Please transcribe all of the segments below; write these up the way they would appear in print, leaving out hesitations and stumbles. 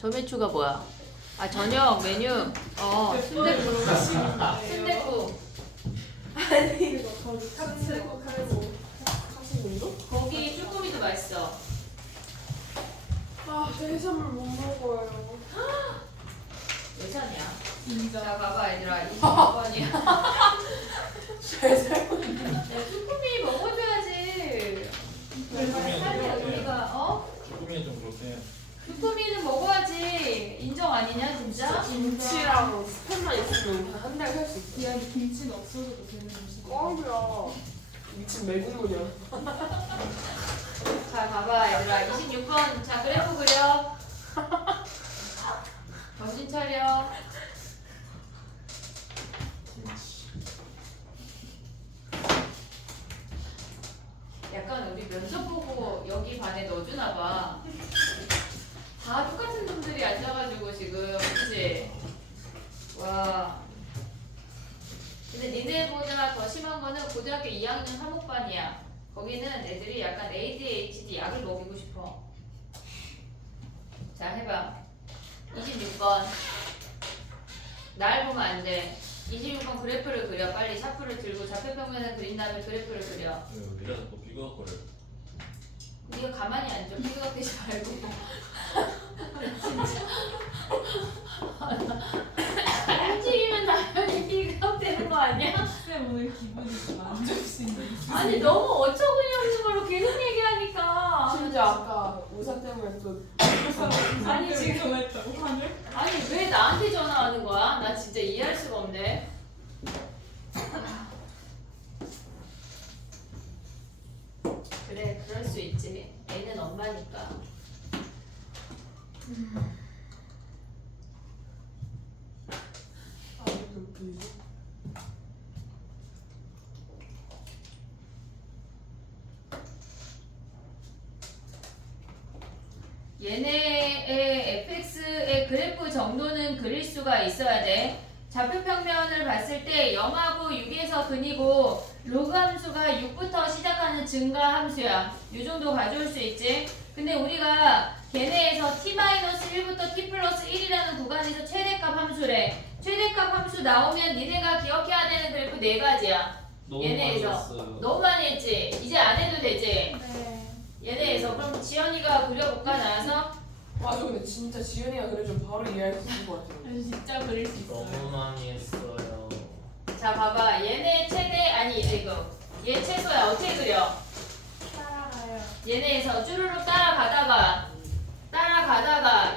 점유추가 뭐야? 아 저녁 메뉴. 순댓국. 순댓국. 아니 거기 탑치고 칼고 하시는도? 거기 쭈꾸미도 맛있어. 아 해산물 못 먹어요. 예산이야. 진짜. 자 봐봐 얘들아 26번이야. 쭈꾸미 먹어줘야지. 우리가 쭈꾸미는 좀 그렇게. 쭈꾸미는 먹어야지. 인정 아니냐 진짜? 김치랑 스팸만 있으면 한 달 살 수 있어. 야, 근데 김치는 없어져도 되는 음식. 꽝이야. 미친 매국노냐. 자 봐봐 얘들아 26번. 자 그래프 그려. 정신 차려. 김치. 약간 우리 면접 보고 여기 반에 넣어주나 봐. 다 똑같은 놈들이 앉아가지고 지금 그치? 와. 근데 니네보다 더 심한 거는 고등학교 2학년 3학반이야. 거기는 애들이 약간 ADHD 약을 먹이고 싶어. 자 해봐. 26번. 날 보면 안 돼. 26번 그래프를 그려. 빨리 샤프를 들고 좌표평면을 그린 다음에 그래프를 그려. 내가 자꾸 삐걱거려. 네가 가만히 앉아. 삐걱대지 말고. 움직이면 당연히 삐걱대는 거 아니야? 쌤 오늘 기분이 좀 안 좋으신데. 아니 너무 어처구니 없는 걸로 계속 얘기하니까. 진짜 아까 의사 때문에 또 아니 지금 전화했다고 하늘? 아니 왜 나한테 전화하는 거야? 나 진짜 이해할 수가 없네. 그래 그럴 수 있지. 애는 엄마니까. 아 이렇게 웃기지? 얘네의 fx의 그래프 정도는 그릴 수가 있어야 돼. 좌표평면을 봤을 때 0하고 6에서 근이고 로그 함수가 6부터 시작하는 증가 함수야. 이 정도 가져올 수 있지. 근데 우리가 걔네에서 t-1부터 t+1이라는 구간에서 최대값 함수래. 최대값 함수 나오면 니네가 기억해야 되는 그래프 4가지야. 얘네에서 너무 많이 했지? 이제 안 해도 되지? 네. 얘네에서 그럼 지연이가 그려볼까 나와서? 맞아 근데 진짜 지연이가 그래좀 바로 이해할 수 있을 것 같아요. 아니 진짜 그릴 수 있어요. 너무 많이 했어요. 자 봐봐 얘네 최대 아니 이거 얘 최소야. 어떻게 그려? 따라가요. 얘네에서 쭈루룩 따라가다가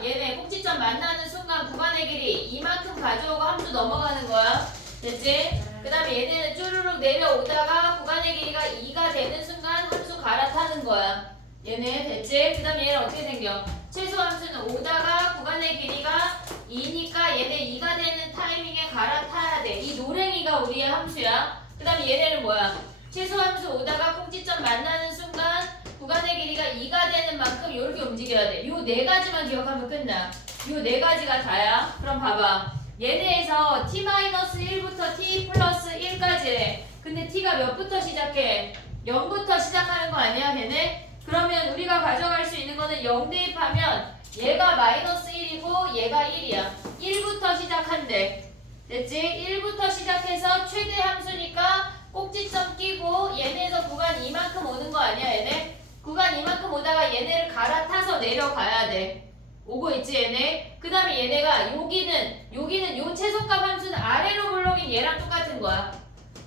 얘네 꼭지점 만나는 순간 구간의 길이 이만큼 가져오고 함수 넘어가는 거야. 됐지? 그 다음에 얘네는 쭈루룩 내려오다가 구간의 길이가 2가 되는 순간 함수 갈아타는 거야. 얘네 됐지? 그 다음에 얘는 어떻게 생겨? 최소 함수는 오다가 구간의 길이가 2니까 얘네 2가 되는 타이밍에 갈아타야 돼. 이 노랭이가 우리의 함수야. 그 다음에 얘네는 뭐야? 최소 함수 오다가 꼭지점 만나는 순간 구간의 길이가 2가 되는 만큼 이렇게 움직여야 돼. 요 4가지만 기억하면 끝나. 요 4가지가 다야. 그럼 봐봐. 얘네에서 t-1부터 t+1까지래. 근데 t가 몇부터 시작해? 0부터 시작하는 거 아니야 걔네? 그러면 우리가 가져갈 수 있는 거는 0 대입하면 얘가 -1이고 얘가 1이야. 1부터 시작한대. 됐지? 1부터 시작해서 최대 함수니까 꼭지점 끼고 얘네에서 구간 이만큼 오는 거 아니야 얘네? 구간 이만큼 오다가 얘네를 갈아타서 내려가야 돼. 오고 있지 얘네? 그 다음에 얘네가 여기는 요 최소값 함수는 아래로 블록인 얘랑 똑같은 거야.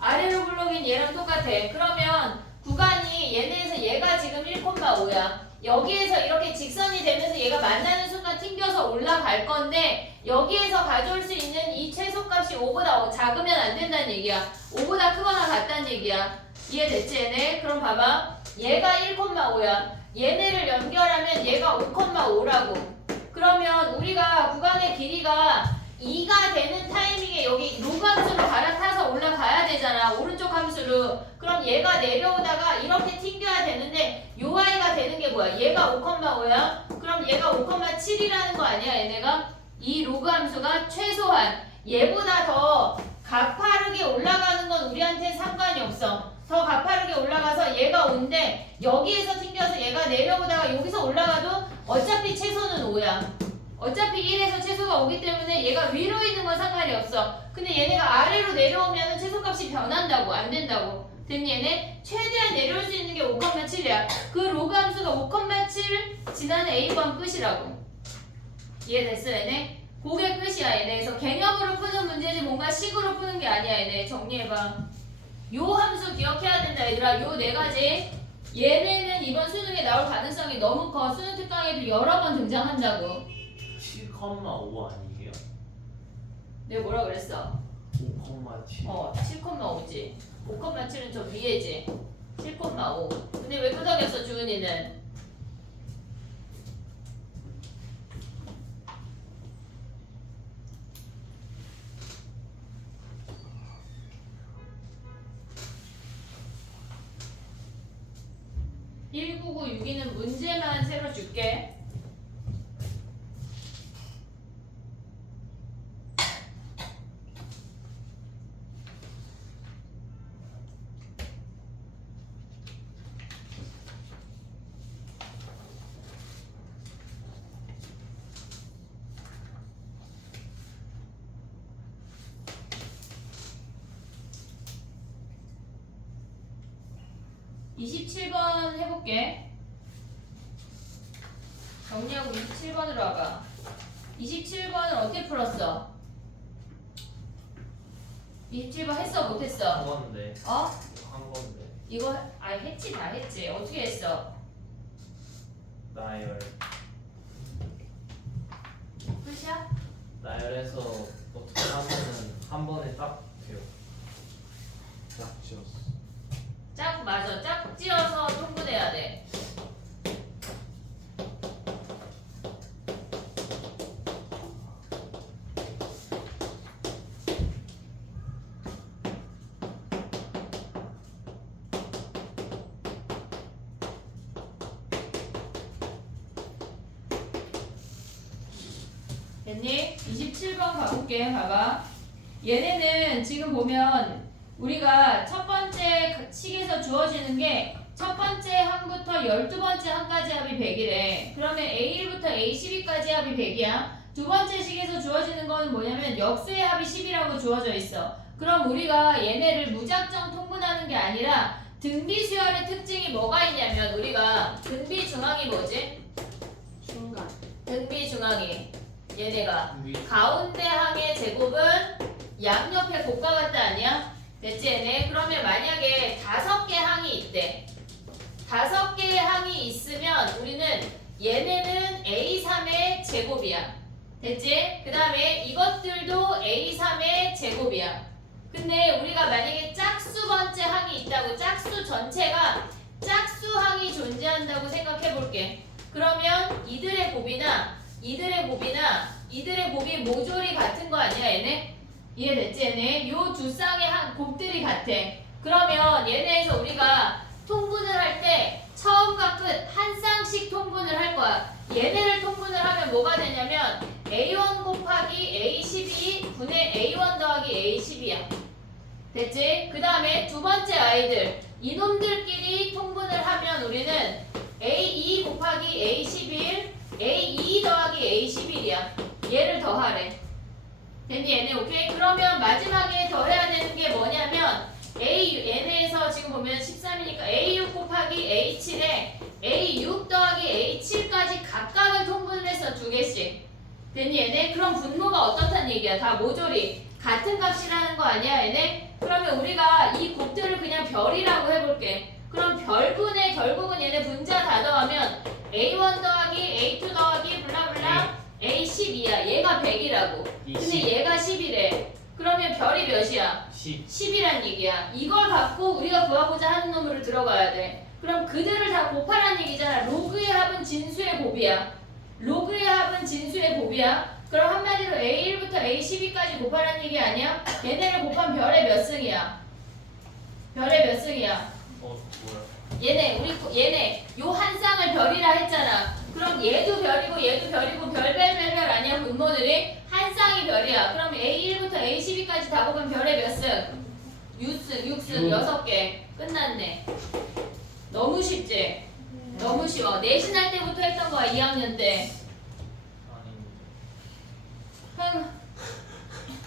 아래로 블록인 얘랑 똑같아. 그러면 구간이 얘네에서 얘가 지금 1,5야. 여기에서 이렇게 직선이 되면서 얘가 만나는 순간 튕겨서 올라갈 건데 여기에서 가져올 수 있는 이 최소값이 5보다 작으면 안 된다는 얘기야. 5보다 크거나 같다는 얘기야. 이해됐지 얘네? 그럼 봐봐. 얘가 1,5야. 얘네를 연결하면 얘가 5,5라고. 그러면 우리가 구간의 길이가 2가 되는 타이밍에 여기 로그 함수로 갈아타서 올라가야 되잖아. 오른쪽 함수로. 그럼 얘가 내려오다가 이렇게 튕겨야 되는데 요 아이가 되는 게 뭐야? 얘가 5,5야? 그럼 얘가 5,7이라는 거 아니야 얘네가? 이 로그 함수가 최소한 얘보다 더 가파르게 올라가는 건 우리한테 상관이 없어. 더 가파르게 올라가서 얘가 5인데 여기에서 튕겨서 얘가 내려오다가 여기서 올라가도 어차피 최소는 5야. 어차피 1에서 최소가 오기 때문에 얘가 위로 있는 건 상관이 없어. 근데 얘네가 아래로 내려오면 최소값이 변한다고. 안 된다고. 됐니 얘네? 최대한 내려올 수 있는 게 5,7이야. 그 로그 함수가 5,7 지나는 A번 끝이라고. 이해됐어 얘네? 그게 끝이야 얘네. 그래서 개념으로 푸는 문제지 뭔가 식으로 푸는 게 아니야 얘네. 정리해봐. 요 함수 기억해야 된다 얘들아. 요 네 가지. 얘네는 이번 수능에 나올 가능성이 너무 커. 수능 특강에도 여러 번 등장한다고. 7,5 아니에요? 내가 뭐라 그랬어? 5,7. 7,5지. 5,7은 저 위에지. 7,5. 근데 왜 끄덕였어 주은이는? (1996이는) 문제만 새로 줄게. (27번) 해볼게. 정리하고 27번으로 와봐. 27번을 어떻게 풀었어? 27번 했어? 못했어? 한 건데. 어? 한 건데. 이거 했지. 다 했지. 어떻게 했어? 나열. 끝이야? 나열해서 어떻게 하면은 한 번에 딱 돼요. 딱 지웠어. 짝 맞아. 짝 찌어서 통분해야 돼. 됐니? 27번 가볼게. 봐봐. 얘네는 지금 보면 우리가 첫 번째 식에서 주어지는 게 첫 번째 항부터 12번째 항까지 합이 100이래. 그러면 A1부터 A12까지 합이 100이야. 두 번째 식에서 주어지는 건 뭐냐면 역수의 합이 10이라고 주어져 있어. 그럼 우리가 얘네를 무작정 통분하는 게 아니라 등비 수열의 특징이 뭐가 있냐면 우리가 등비 중앙이 뭐지? 중간. 등비 중앙이 얘네가 위. 가운데 항의 제곱은 양옆에 곱과 같다 아니야? 됐지 얘네? 그러면 만약에 5개 항이 있대. 5개의 항이 있으면 우리는 얘네는 A3의 제곱이야. 됐지? 그 다음에 이것들도 A3의 제곱이야. 근데 우리가 만약에 짝수 번째 항이 있다고, 짝수 전체가 짝수항이 존재한다고 생각해 볼게. 그러면 이들의 곱이나 이들의 곱이 모조리 같은 거 아니야 얘네? 이해됐지 얘네? 요 두 쌍의 곱들이 같아. 그러면 얘네에서 우리가 통분을 할 때 처음과 끝 한 쌍씩 통분을 할 거야. 얘네를 통분을 하면 뭐가 되냐면 A1 곱하기 A12 분의 A1 더하기 A12야. 됐지? 그 다음에 두 번째 아이들 이놈들끼리 통분을 하면 우리는 A2 곱하기 A11 A2 더하기 A11이야. 얘를 더하래. 됐니 얘네? 오케이? 그러면 마지막에 더해야 되는 게 뭐냐면 얘네에서 지금 보면 13이니까 A6 곱하기 A7에 A6 더하기 A7까지 각각을 통분을 했어. 두 개씩. 됐니 얘네? 그럼 분모가 어떻다는 얘기야? 다 모조리 같은 값이라는 거 아니야 얘네? 그러면 우리가 이 곱들을 그냥 별이라고 해볼게. 그럼 별분의 결국은 얘네 분자 다 더하면 A1 더하기 A2 더하기 블라블라 A12야. 얘가 100이라고. 근데 얘가 10이래. 그러면 별이 몇이야? 10이란 얘기야. 이걸 갖고 우리가 구하고자 하는 놈으로 들어가야 돼. 그럼 그들을 다 곱하란 얘기잖아. 로그의 합은 진수의 곱이야. 로그의 합은 진수의 곱이야. 그럼 한마디로 A1부터 A12까지 곱하란 얘기 아니야? 얘네를 곱한 별의 몇 승이야? 별의 몇 승이야? 뭐야? 얘네 요 한 쌍을 별이라 했잖아. 그럼 얘도 별이고 얘도 별이고 별별별별 아니야 분모들이? 한 쌍이 별이야. 그럼 A1부터 A12까지 다 곱하면 별의 몇 승? 6승 6개. 끝났네. 너무 쉽지? 너무 쉬워. 내신할 때부터 했던 거야 2학년 때. 아닌데.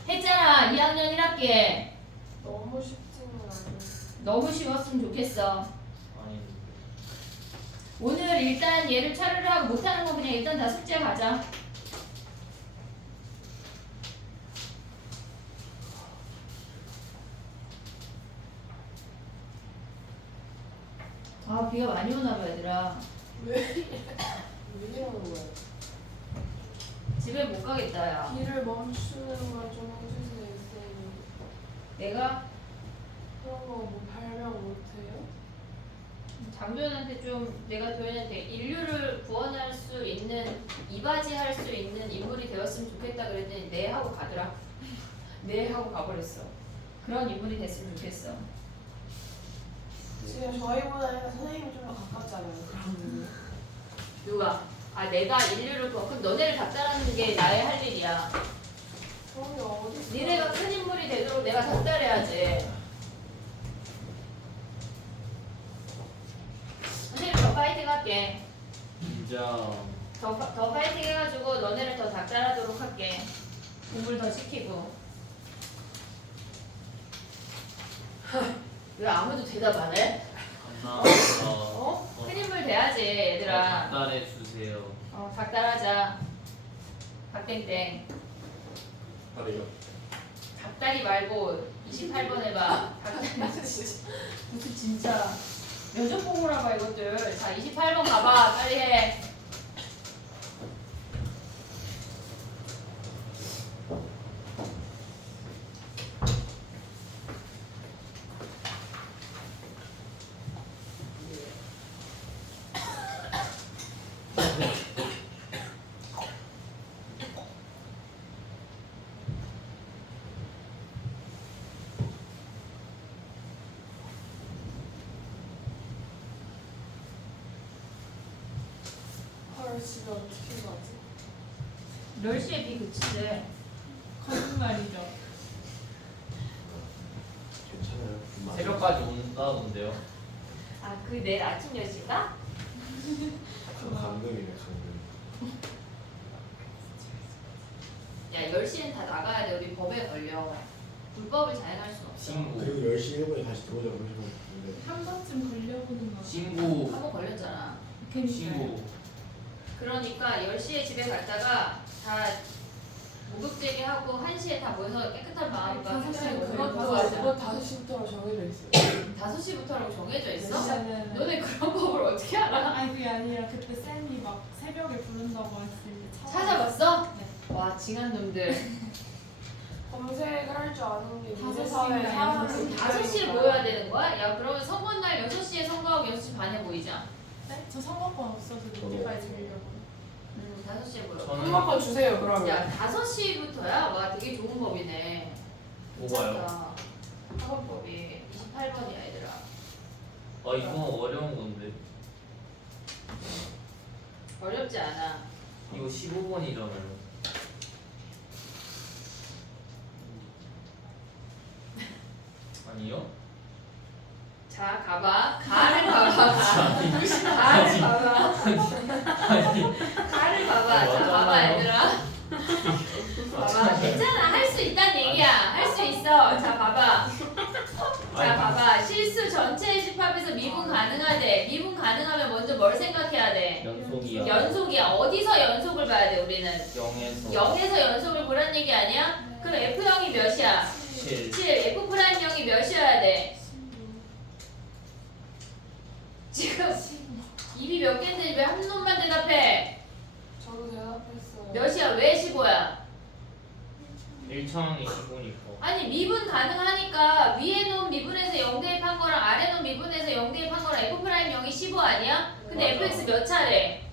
했잖아 2학년 1학기에. 너무 쉽지는 않아요. 너무 쉬웠으면 좋겠어. 아니 오늘 일단 얘를 차례를 하고 못하는 거 그냥 일단 다 숙제 가자. 아 비가 많이 오나 봐 얘들아. 왜 이러는 거예요? 집에 못 가겠다 야. 길을 멈추는 걸 좀 해주세요, 쌤. 내가 그런 거 뭐 발명 못해요? 장도연한테 좀 내가 도연한테 인류를 구원할 수 있는 이바지할 수 있는 인물이 되었으면 좋겠다 그랬더니 네 하고 가더라. 네 하고 가버렸어. 그런 인물이 됐으면 좋겠어. 지금 저희보다 선생님이 좀 더 가깝잖아요. 그러면 누가? 아 내가 인류를 그럼 너네를 닥달하는 게 나의 할 일이야. 그런 게 어디? 니네가 큰 인물이 되도록 내가 닥달해야지. 선생님 더 파이팅 할게. 인정. 더 파이팅 해가지고 너네를 더 닥달하도록 할게. 공부를 더 시키고. 왜 아무도 대답 안 해? 감사합니다. 어? 큰 인물 돼야지 얘들아. 닥달해 주세요. 닥달하자. 닥땡땡. 하래요. 닭다리 말고 28번 해봐. 닭다리 무슨 진짜 면접 보고 라봐 이것들. 자 28번 가봐. 빨리 해. 헐, 집에 어떻게 가지? 10시에 비 그치대. 거짓말이죠. 괜찮아요. 좀 새벽까지 온다던데요. 아 그 내일 아침 10시인가? 감금이네 감금. 야 10시엔 다 나가야 돼. 우리 법에 걸려. 불법을 자행할 순 없어. 신고. 그리고 10시 1분에 다시 들어오자고 하시는데 한 번쯤 걸려보는 거. 신고. 한번 걸렸잖아. 신고. 그러니까 10시에 집에 갔다가 다 목욕제기하고 1시에 다 모여서 깨끗한 마음과 다섯 시에 생각을 그것도 그것도 맞아. 하자. 그거 5시부터 정해져 있어요. 5시부터라고 정해져 있어? 네네네. 너네 그런 법을 어떻게 알아? 아니 그게 아니라 그때 쌤이 막 새벽에 부른다고 했을 때 찾아봤어? 네. 와 징한 놈들. 검색을 할 줄 아는 게 5시 사회에 나 사람이 5시에 모여야 되는 거야? 야 그러면 선거날 6시에 선거하고 6시 반에 모이자. 네? 저 선거권 없어서 노티파이 드리려고. 5시에 모여. 저는 한번만 주세요, 그러면. 야 5시부터야? 와 되게 좋은 법이네. 뭐가요? 학원법이 28번이야 얘들아. 아 이거 어려운 건데. 어렵지 않아. 이거 15번이잖아요. 아니요? 자 가봐. 가를 봐봐. 가를 봐봐. 가를 봐봐. 자 봐봐 맞잖아요. 얘들아. 봐봐. 괜찮아. 할 수 있다는 얘기야. 할 수 있어. 자 봐봐. 자 봐봐. 실수 전체의 집합에서 미분 가능하대. 미분 가능하면 먼저 뭘 생각해야 돼? 연속이야. 연속이야. 어디서 연속을 봐야 돼 우리는? 0에서 0에서 연속을 보란 얘기 아니야? 그럼 F0이 몇이야? 7. 7. F'0이 몇이어야 돼? 지금 입이 몇 개인데 왜 한 놈만 대답해? 저도 대답했어요. 몇이야? 왜 15야? 1차항이 15니까. 아니 미분 가능하니까 위에 놈 미분해서 0 대입한 거랑 아래 놈 미분해서 0 대입한 거랑 F'0이 15 아니야? 근데 맞아. fx 몇 차례?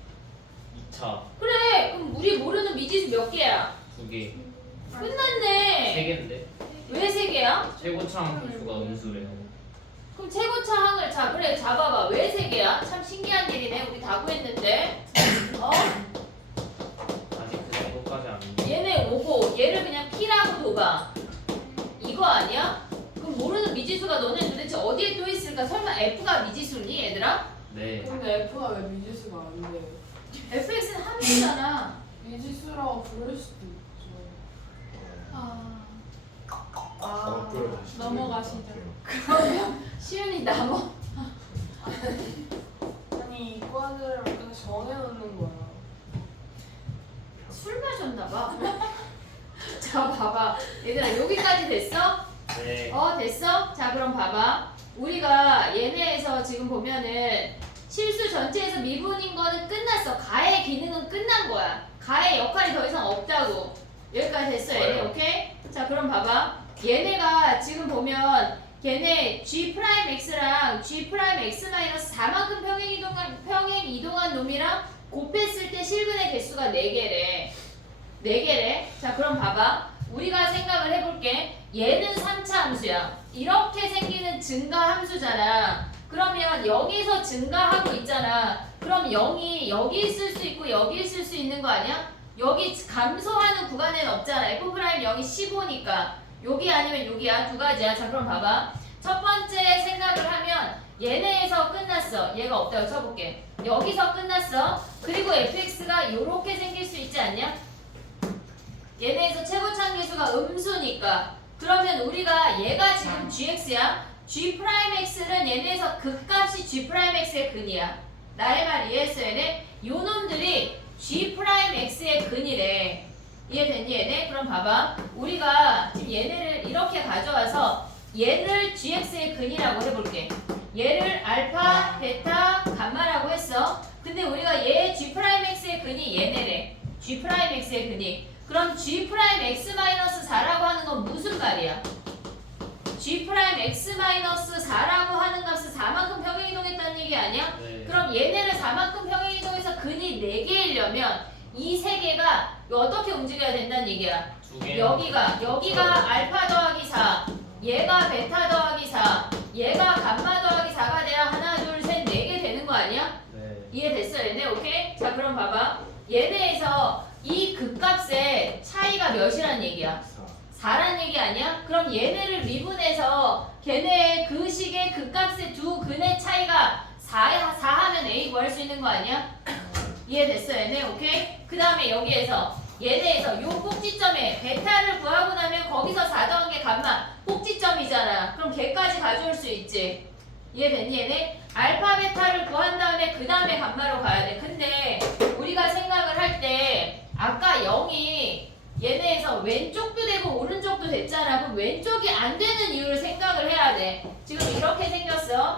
2차 그래 그럼 우리 모르는 미지수 몇 개야? 2개. 끝났네. 3개인데? 왜 3개야? 최고차항 분수가 음수래요. 그럼 최고차 항을 그래 잡아봐. 왜 3개야? 참 신기한 일이네. 우리 다 구했는데. 어? 아직 그 정도까지 아닌데. 얘네 5고 얘를 그냥 P라고 둬봐. 이거 아니야? 그럼 모르는 미지수가 너네 도대체 어디에 또 있을까? 설마 F가 미지수니 얘들아? 네. 근데 F가 왜 미지수가 안 돼요? fx는 함수잖아. 미지수라고 부를 수도 있죠. 사업교를 다시 넘어가시죠. 돌려볼게요. 시윤이 나머. 아니 이과들을 그냥 정해놓는 거야. 술 마셨나봐. 자 봐봐. 얘들아 여기까지 됐어? 네. 됐어? 자 그럼 봐봐. 우리가 얘네에서 지금 보면은 실수 전체에서 미분인 거는 끝났어. 가의 기능은 끝난 거야. 가의 역할이 더 이상 없다고. 여기까지 됐어 얘네. 오케이? 자 그럼 봐봐. 얘네가 지금 보면 걔네 G'X랑 G'X-4만큼 평행 이동한 놈이랑 곱했을 때 실근의 개수가 4개래. 4개래. 자 그럼 봐봐. 우리가 생각을 해볼게. 얘는 3차 함수야. 이렇게 생기는 증가 함수잖아. 그러면 여기서 증가하고 있잖아. 그럼 0이 여기 있을 수 있고 여기 있을 수 있는 거 아니야? 여기 감소하는 구간에는 없잖아. F'0이 15니까 여기 아니면 여기야. 두 가지야. 자 그럼 봐봐. 첫 번째 생각을 하면 얘네에서 끝났어. 얘가 없다고 쳐볼게. 여기서 끝났어. 그리고 fx가 이렇게 생길 수 있지 않냐? 얘네에서 최고차함계수가 음수니까. 그러면 우리가 얘가 지금 gx야. g'x는 얘네에서 극값이 g'x의 근이야. 나의 말 이해했어 얘네? 요 놈들이 g'x의 근이래. 이해됐니 얘네? 그럼 봐봐. 우리가 지금 얘네를 이렇게 가져와서 얘를 gx의 근이라고 해볼게. 얘를 알파, 베타, 감마라고 했어. 근데 우리가 얘 g'x의 근이 얘네래. g'x의 근이. 그럼 g'x-4라고 하는 건 무슨 말이야? g'x-4라고 하는 값은 4만큼 평행이동했다는 얘기 아니야? 네. 그럼 얘네를 4만큼 평행이동해서 근이 4개이려면 이 3개가 어떻게 움직여야 된다는 얘기야? 두 개. 여기가 알파 더하기 4, 얘가 베타 더하기 4, 얘가 감마 더하기 4가 돼야 하나, 둘, 셋, 4개 되는 거 아니야? 네. 이해됐어 얘네? 오케이? 자 그럼 봐봐. 얘네에서 이 극값의 차이가 몇이란 얘기야? 4란 얘기 아니야? 그럼 얘네를 미분해서 걔네의 그 식의 극값의 두 근의 차이가 4 하면 A 구할 수 있는 거 아니야? 이해됐어 얘네? 오케이? 그 다음에 여기에서 얘네에서 요 꼭지점에 베타를 구하고 나면 거기서 4 더한 게 감마 꼭지점이잖아. 그럼 걔까지 가져올 수 있지. 이해됐니 얘네? 알파 베타를 구한 다음에 그 다음에 감마로 가야 돼. 근데 우리가 생각을 할 때 아까 0이 얘네에서 왼쪽도 되고 오른쪽도 됐잖아. 그럼 왼쪽이 안 되는 이유를 생각을 해야 돼. 지금 이렇게 생겼어.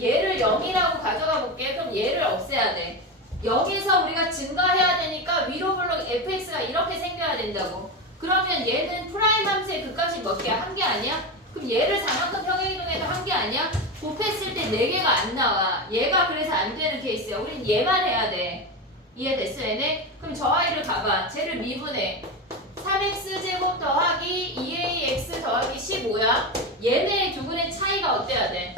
얘를 0이라고 가져가 볼게. 그럼 얘를 없애야 돼. 여기서 우리가 증가해야 되니까 위로 블록 fx가 이렇게 생겨야 된다고. 그러면 얘는 프라임 함수의 극값이 몇 개야? 한 개 아니야? 그럼 얘를 4만큼 평행이동해도 한 개 아니야? 곱했을 때 4개가 안 나와. 얘가 그래서 안 되는 케이스야. 우린 얘만 해야 돼. 이해됐어 얘네? 그럼 저 아이를 봐봐. 쟤를 미분해. 3x제곱 더하기 2ax 더하기 15야. 얘네 두 근의 차이가 어때야 돼?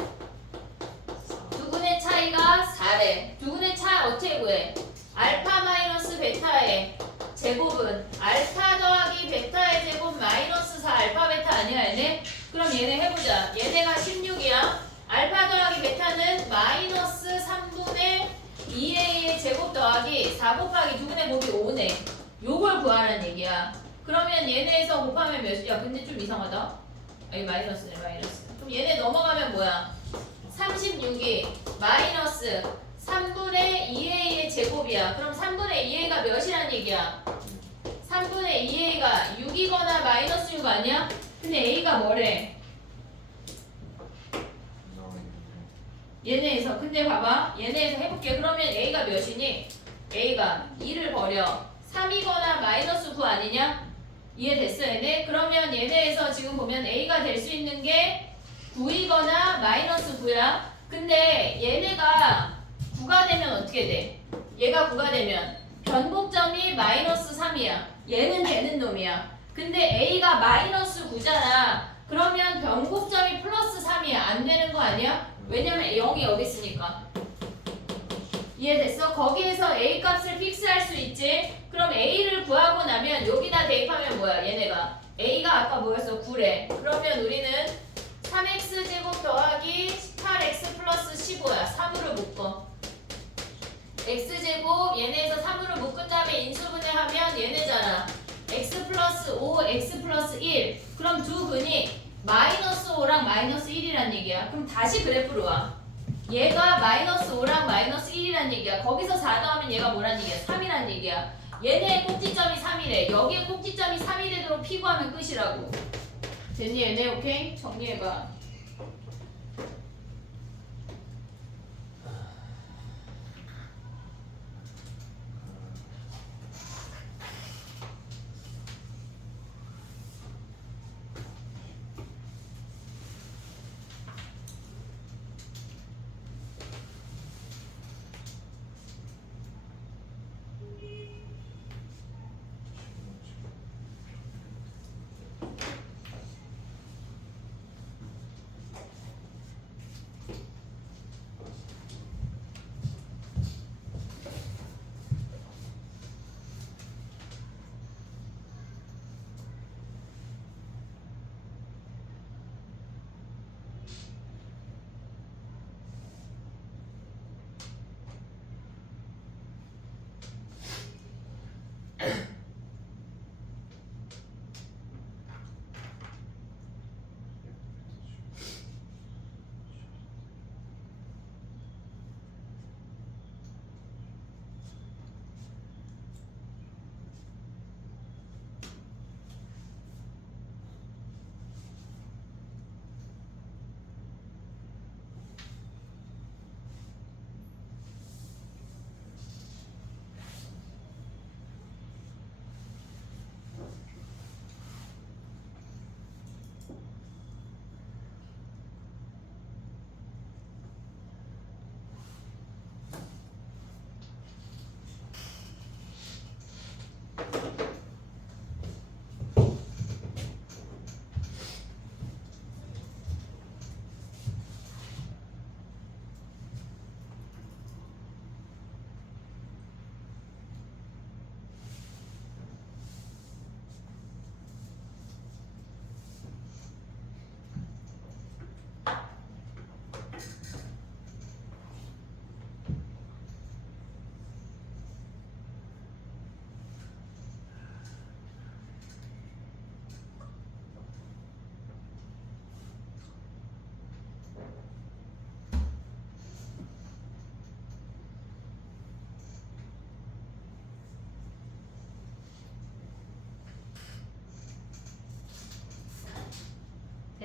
두 근의 차이가 4래. 두 근의 차이 어떻게 구해? 알파 마이너스 베타의 제곱은 알파 더하기 베타의 제곱 마이너스 4 알파 베타 아니야 얘네? 그럼 얘네 해보자. 얘네가 16이야. 알파 더하기 베타는 마이너스 3분의 2a의 제곱 더하기 4 곱하기 두 근의 곱이 5네. 요걸 구하라는 얘기야. 그러면 얘네에서 곱하면 몇이야? 근데 좀 이상하다. 아니 마이너스네 마이너스. 그럼 얘네 넘어가면 뭐야? 36이 마이너스 3분의 2a의 제곱이야. 그럼 3분의 2a가 몇이란 얘기야? 3분의 2a가 6이거나 마이너스 6 아니야? 근데 a가 뭐래? 얘네에서 근데 봐봐. 얘네에서 해볼게. 그러면 a가 몇이니? a가 2를 버려. 3이거나 마이너스 9 아니냐? 이해됐어 얘네? 그러면 얘네에서 지금 보면 a가 될 수 있는 게 9이거나 마이너스 9야. 근데 얘네가 9가 되면 어떻게 돼? 얘가 9가 되면 변곡점이 마이너스 3이야. 얘는 되는 놈이야. 근데 a가 마이너스 9잖아. 그러면 변곡점이 플러스 3이야. 안 되는 거 아니야? 왜냐면 0이 여기 있으니까. 이해됐어? 거기에서 a 값을 픽스할 수 있지? 그럼 a를 구하고 나면 여기다 대입하면 뭐야? 얘네가 a가 아까 뭐였어? 9래. 그러면 우리는 3x제곱 더하기 18x 플러스 15야. 3으로 묶어. x제곱 얘네에서 3으로 묶은 다음에 인수분해하면 얘네잖아. x 플러스 5, x 플러스 플러스 1. 그럼 두 근이 마이너스 5랑 마이너스 1이란 얘기야. 그럼 다시 그래프로 와. 얘가 마이너스 5랑 마이너스 1이란 얘기야. 거기서 4 더하면 얘가 뭐란 얘기야? 3이란 얘기야. 얘네의 꼭지점이 3이래. 여기에 꼭지점이 3이 되도록 피고하면 끝이라고. 됐니 얘네? 오케이? 정리해봐.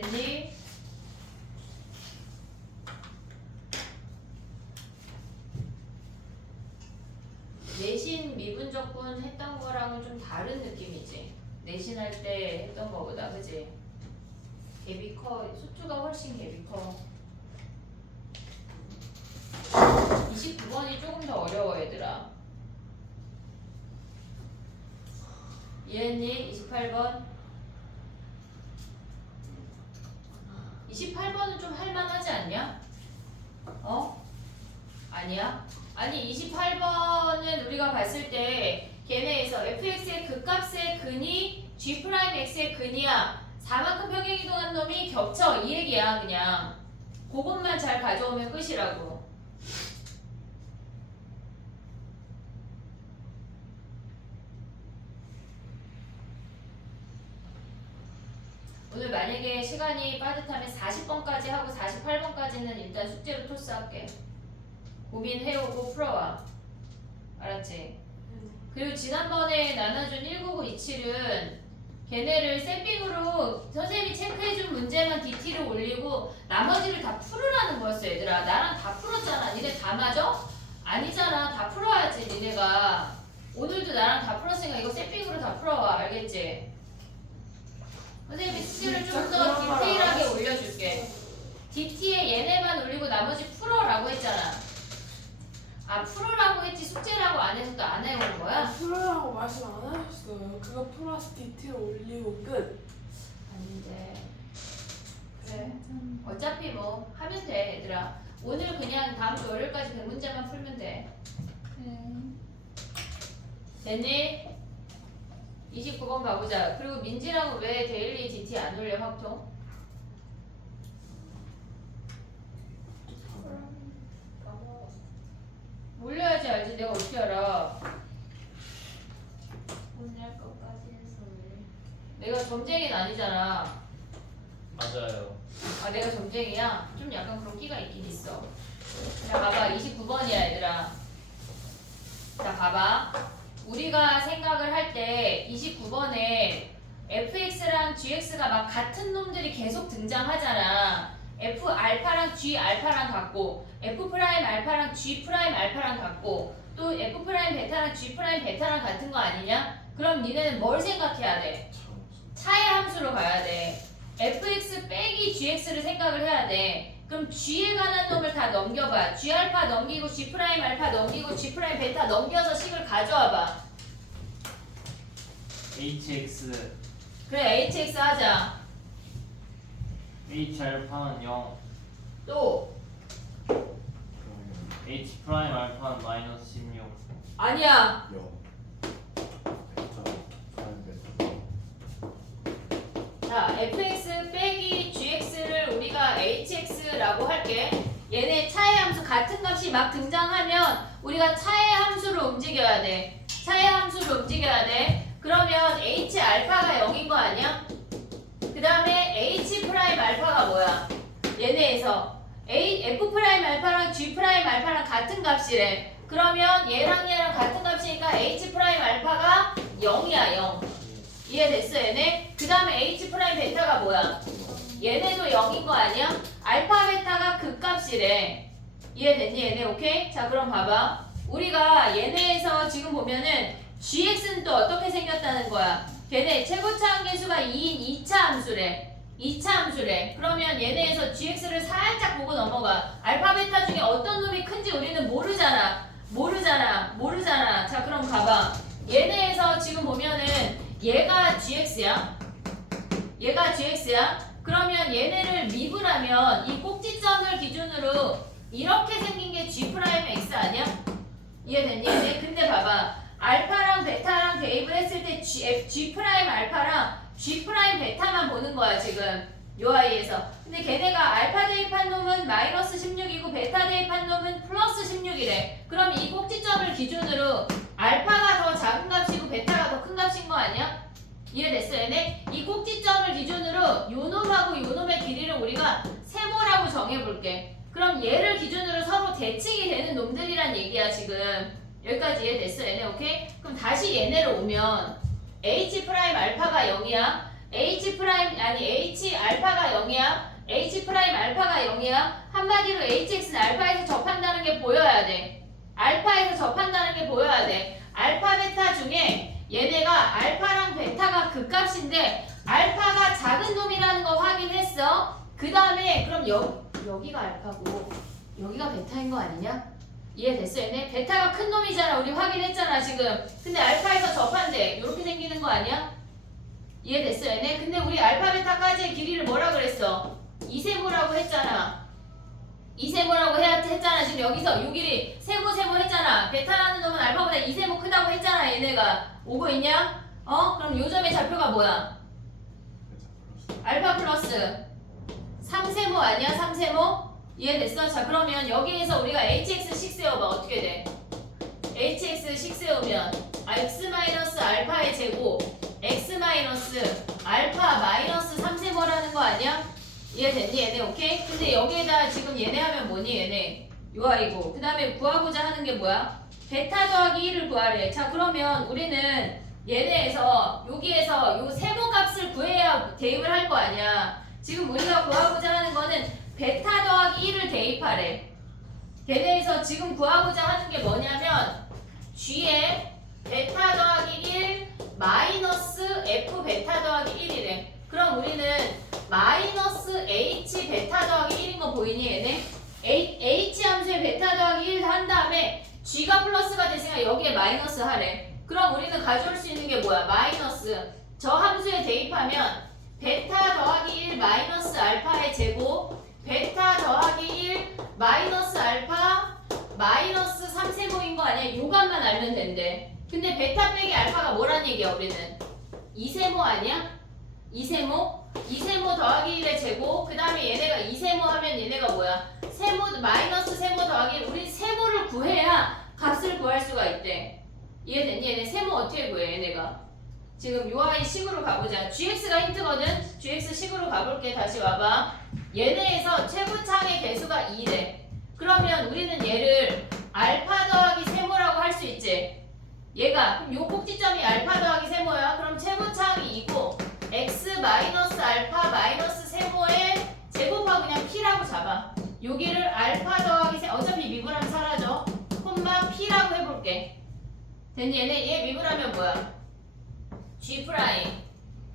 됐니? 내신 미분적분 했던 거랑은 좀 다른 느낌이지. 내신할 때 했던 거보다, 그지? 갭이 커. 수투가 훨씬 갭이 커. 29번이 조금 더 어려워 얘들아. 이해했니? 28번. 28번은 좀 할만하지 않냐? 어? 아니야? 아니 28번은 우리가 봤을 때 걔네에서 fx의 극값의 근이 g'x의 근이야. 4만큼 평행이동한 놈이 겹쳐 이 얘기야. 그냥 그것만 잘 가져오면 끝이라고. 오늘 만약에 시간이 빠듯하면 40번까지 하고 48번까지는 일단 숙제로 토스할게. 고민해오고 풀어와. 알았지? 그리고 지난번에 나눠준 1997은 걔네를 샘핑으로 선생님이 체크해준 문제만 DT를 올리고 나머지를 다 풀으라는 거였어. 얘들아 나랑 다 풀었잖아. 니네 다 맞아? 아니잖아. 다 풀어야지 니네가. 오늘도 나랑 다 풀었으니까 이거 샘핑으로 다 풀어와. 알겠지? 선생님이 숙제를 좀 더 디테일하게 올려줄게. DT에 얘네만 올리고 나머지 풀어라고 했잖아. 아 풀어라고 했지 숙제라고 안 해서 또 안 해온 거야? 풀으라고 말씀 안 하셨어요. 그거 플러스 디테일 올리고 끝. 아닌데. 그래. 어차피 뭐 하면 돼 얘들아. 오늘 그냥 다음 주 월요일까지 100문제만 풀면 돼. 됐니? 29번 가보자. 그리고 민지랑은 왜 데일리 DT 안 올려 확통? 올려야지 알지. 내가 어떻게 알아? 혼날 것까지 해서 왜? 내가 점쟁이는 아니잖아. 맞아요. 아 내가 점쟁이야? 좀 약간 그런 끼가 있긴 있어. 자 봐봐 29번이야 얘들아. 자 봐봐 우리가 생각을 할 때 29번에 fx랑 gx가 막 같은 놈들이 계속 등장하잖아. f 알파랑 g 알파랑 같고 f 프라임 알파랑 g 프라임 알파랑 같고 또 f 프라임 베타랑 g 프라임 베타랑 같은 거 아니냐? 그럼 니네는 뭘 생각해야 돼? 차의 함수로 가야 돼. fx 빼기 gx를 생각을 해야 돼. 그럼 g에 관한 놈을 다 넘겨봐. g 알파 넘기고 g 프라임 알파 넘기고 g 프라임 베타 넘겨서 식을 가져와봐. hx 그래 hx 하자. h 알파는 0 또 h 프라임 알파는 마이너스 16 아니야. 0 베타 프라임 베타 자 fx 빼기 gx를 우리가 hx라고 할게. 얘네 차의 함수 같은 값이 막 등장하면 우리가 차의 함수로 움직여야 돼. 차의 함수로 움직여야 돼. 그러면 h 알파가 0인 거 아니야? 그 다음에 h 프라임 알파가 뭐야? 얘네에서 f 프라임 알파랑 g 프라임 알파랑 같은 값이래. 그러면 얘랑 같은 값이니까 h 프라임 알파가 0이야 0. 이해됐어 얘네? 그 다음에 h 프라임 베타가 뭐야? 얘네도 0인 거 아니야? 알파 베타가 그 값이래. 이해됐니 얘네? 오케이? 자 그럼 봐봐. 우리가 얘네에서 지금 보면은 gx는 또 어떻게 생겼다는 거야? 걔네 최고차 함계수가 2인 2차 함수래. 2차 함수래. 그러면 얘네에서 gx를 살짝 보고 넘어가. 알파 베타 중에 어떤 놈이 큰지 우리는 모르잖아. 모르잖아. 자 그럼 봐봐. 얘네에서 지금 보면은 얘가 gx야. 얘가 gx야. 그러면 얘네를 미분하면 이 꼭지점을 기준으로 이렇게 생긴 게 g 프라임 x 아니야? 이해됐니? 얘네? 근데 봐봐. 알파랑 베타랑 대입을 했을 때 g 프라임 알파랑 g 프라임 베타만 보는 거야 지금 요 아이에서. 근데 걔네가 알파 대입한 놈은 마이너스 16이고 베타 대입한 놈은 플러스 16이래. 그럼 이 꼭지점을 기준으로 알파가 더 작은 값이고 베타가 더 큰 값인 거 아니야? 이해됐어 얘네? 이 꼭지점을 기준으로 요 놈하고 요 놈의 길이를 우리가 세모라고 정해볼게. 그럼 얘를 기준으로 서로 대칭이 되는 놈들이란 얘기야 지금. 여기까지 이해됐어 얘네? 오케이? 그럼 다시 얘네로 오면 h 프라임 알파가 0이야. h 알파가 0이야. h 프라임 알파가 0이야. 한마디로 hx는 알파에서 접한다는 게 보여야 돼. 알파에서 접한다는 게 보여야 돼. 알파 베타 중에 얘네가 알파랑 베타가 극값인데 알파가 작은 놈이라는 거 확인했어. 그 다음에 그럼 여기가 알파고 여기가 베타인 거 아니냐? 이해됐어 얘네? 베타가 큰 놈이잖아. 우리 확인했잖아 지금. 근데 알파에서 접한대. 이렇게 생기는 거 아니야? 이해됐어 얘네? 근데 우리 알파 베타까지의 길이를 뭐라 그랬어? 이세모라고 했잖아. 이세모라고 했잖아. 지금 여기서 요 길이 세모 했잖아. 베타라는 놈은 알파보다 이세모 크다고 했잖아. 얘네가 오고 있냐? 그럼 요 점의 좌표가 뭐야? 알파 플러스 3세모 아니야? 3세모? 이해됐어? 자 그러면 여기에서 우리가 hx씩 세워봐. 어떻게 돼? hx씩 세우면 x 마이너스 알파의 제곱 x 마이너스 알파 마이너스 3세모라는 거 아니야? 이해됐니 얘네? 오케이? 근데 여기에다 지금 얘네 하면 뭐니 얘네? 요 아이고 그 다음에 구하고자 하는 게 뭐야? 베타 더하기 1을 구하래. 자 그러면 우리는 얘네에서 여기에서 요 세모 값을 구해야 대입을 할 거 아니야. 지금 우리가 구하고자 하는 거는 베타 더하기 1을 대입하래. 걔네에서 지금 구하고자 하는 게 뭐냐면 g에 베타 더하기 1 마이너스 f 베타 더하기 1이래. 그럼 우리는 마이너스 h 베타 더하기 1인 거 보이니 얘네? h 함수에 베타 더하기 1 한 다음에 g가 플러스가 됐으니까 여기에 마이너스 하래. 그럼 우리는 가져올 수 있는 게 뭐야? 마이너스 저 함수에 대입하면 베타 더하기 1 마이너스 알파의 제곱 베타 더하기 1 마이너스 알파 마이너스 3세모인 거 아니야? 요 값만 알면 된대. 근데 베타 빼기 알파가 뭐란 얘기야 우리는? 2세모 아니야? 2세모? 2세모 더하기 1의 제곱 그 다음에 얘네가 2세모 하면 얘네가 뭐야? 세모 마이너스 세모 더하기 1 우리 세모를 구해야 값을 구할 수가 있대. 이해됐니? 얘네 세모 어떻게 구해 얘네가? 지금 UI 식으로 가보자. GX가 힌트거든. GX 식으로 가볼게. 다시 와봐. 얘네에서 최고창의 개수가 2래. 그러면 우리는 얘를 알파 더하기 세모라고 할 수 있지. 얘가 그럼 요 꼭지점이 알파 더하기 세모야. 그럼 최고창이 2고 x 마이너스 알파 마이너스 세모의 제곱하고 그냥 p라고 잡아. 여기를 알파 더하기 세 어차피 미분하면 사라져. 콤마 p라고 해볼게. 됐니? 얘 미분하면 뭐야? g 프라임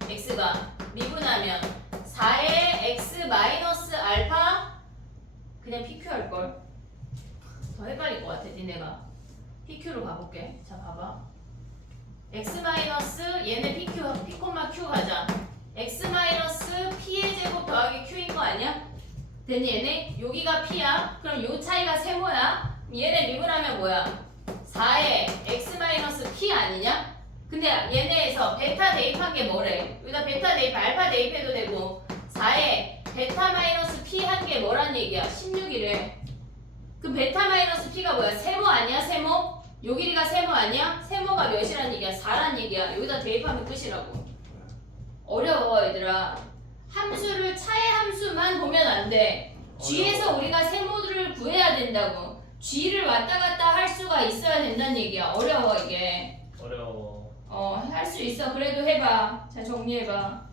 x가 미분하면 4의 x 마이너스 알파 그냥 pq 할걸. 더 헷갈릴 것 같아 니네가. pq로 가볼게. 자 봐봐. x 마이너스 얘네 pq p 콤마 q 가자. x 마이너스 p의 제곱 더하기 q인 거 아니야? 됐니? 얘네 여기가 p야. 그럼 요 차이가 세모야. 얘네 미분하면 뭐야? 4의 x 마이너스 p 아니냐? 근데 얘네에서 베타 대입한 게 뭐래? 여기다 베타 대입, 알파 대입해도 되고 4에 베타 마이너스 p 한 게 뭐란 얘기야? 16이래. 그럼 베타 마이너스 p가 뭐야? 세모 아니야? 세모? 요 길이가 세모 아니야? 세모가 몇이란 얘기야? 4란 얘기야. 여기다 대입하면 끝이라고. 어려워 얘들아. 함수를 차의 함수만 보면 안 돼. G에서 우리가 세모들을 구해야 된다고. G를 왔다 갔다 할 수가 있어야 된다는 얘기야. 어려워 이게. 어려워. 할 수 있어. 그래도 해봐. 잘 정리해봐.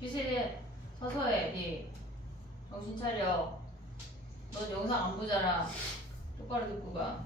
휴세대 서서 해. 니 정신 차려. 넌 영상 안 보잖아. 똑바로 듣고 가.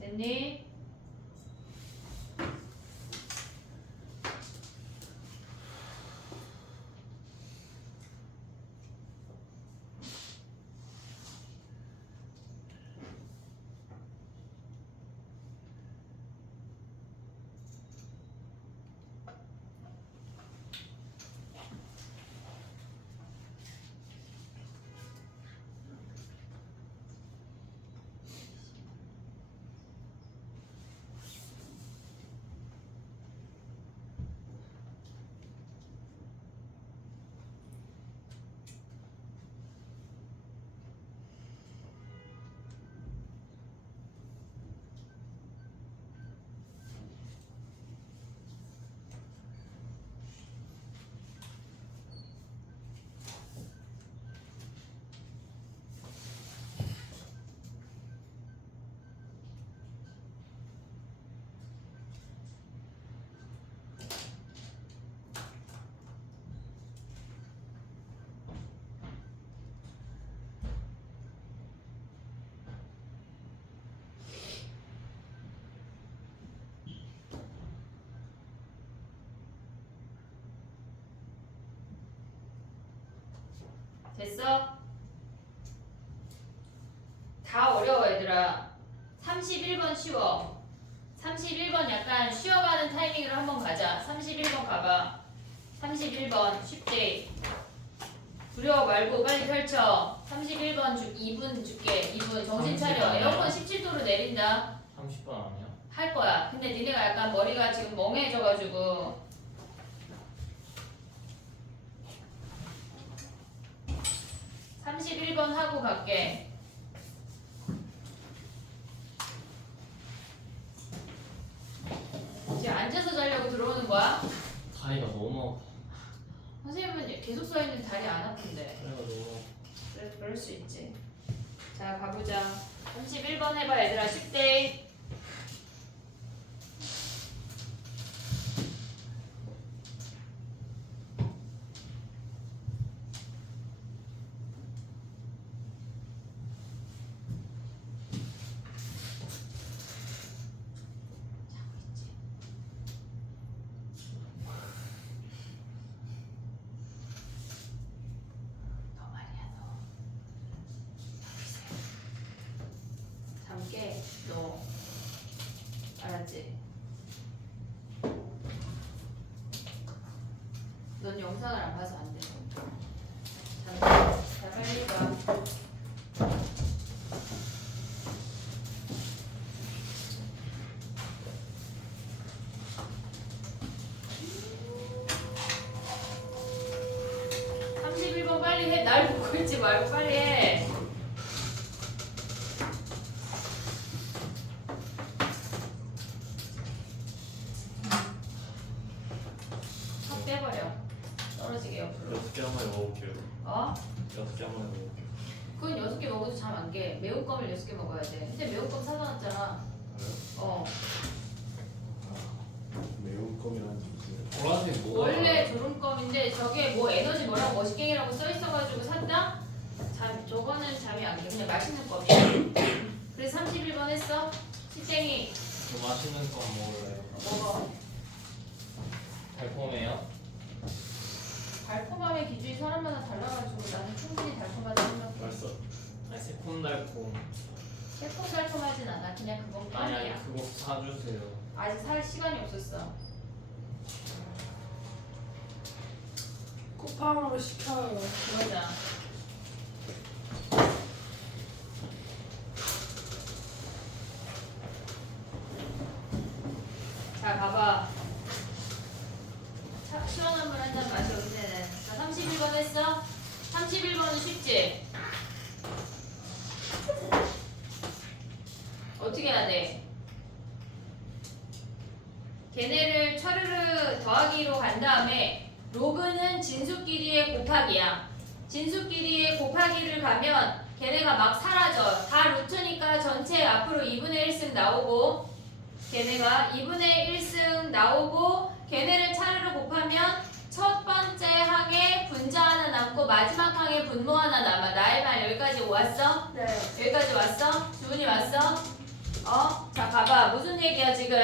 됐니? 됐어? 다 어려워 얘들아. 31번 쉬워. 31번 약간 쉬어가는 타이밍으로 한번 가자. 31번 가봐. 31번 쉽지? 두려워 말고 빨리 펼쳐. 31번 2분 줄게. 2분 정신 차려. 30분 에어컨 17도로 내린다. 30번 아니야? 할 거야. 근데 니네가 약간 머리가 지금 멍해져가지고 31번 하고 갈게. 지금 앉아서 자려고 들어오는 거야? 다리가 너무 선생님은 계속 서 있는 다리 안 아픈데. 다리가 너무 그래, 그럴 수 있지. 자, 가보자. 31번 해봐, 얘들아. 쉽대. 너 말이야, 너. 잠게, 너. 알았지? 넌 영상을 안 봐서 안 돼. 잠게. 자, 빨리 봐. (31번) 빨리 해. 날 보고 있지 말고 빨리 해. 확 빼버려. 떨어지게 옆으로. 6개 한 마리 먹을게요. 어? 6개 한 마리 먹을게요. 그건 6개 먹어도 잠 안 깨. 매운껌을 6개 먹어야 돼. 근데 매운껌 사다 놨잖아. 그래요? 어. 매운 껌이라는 뜻이에요. 보라색 뭐가 원래 조름껌인데 저게 뭐 에너지 뭐라고 머시갱이라고 써 있어가지고 샀다? 저거는 잠이 안 깨. 그냥 맛있는 껌이야. 그래서 31번 했어? 시땡이 저 맛있는 거 먹을래요. 먹어. 달콤해요? 달콤함의 기준이 사람마다 달라가지고 나는 충분히 달콤하다 생각해. 맛있어. 아니 새콤달콤. 새콤달콤하진 않아. 그냥 그건 아니 껌이야. 아니 그거 사주세요. 아직 살 시간이 없었어. 쿠팡으로 시켜요. 그러자. 자, 봐봐. 시원한 물 한 잔 마셔, 이제는. 자, 31번 했어? 31번은 쉽지? 어떻게 해야 돼? 걔네를 차르르 더하기로 간 다음에 로그는 진수끼리의 곱하기야. 진수끼리의 곱하기를 가면 걔네가 막 사라져. 다 루트니까 전체 앞으로 2분의 1승 나오고 걔네가 2분의 1승 나오고 걔네를 차례로 곱하면 첫 번째 항에 분자 하나 남고 마지막 항에 분모 하나 남아. 나의 말 여기까지 왔어? 네. 여기까지 왔어? 주은이 왔어? 자 봐봐. 무슨 얘기야 지금.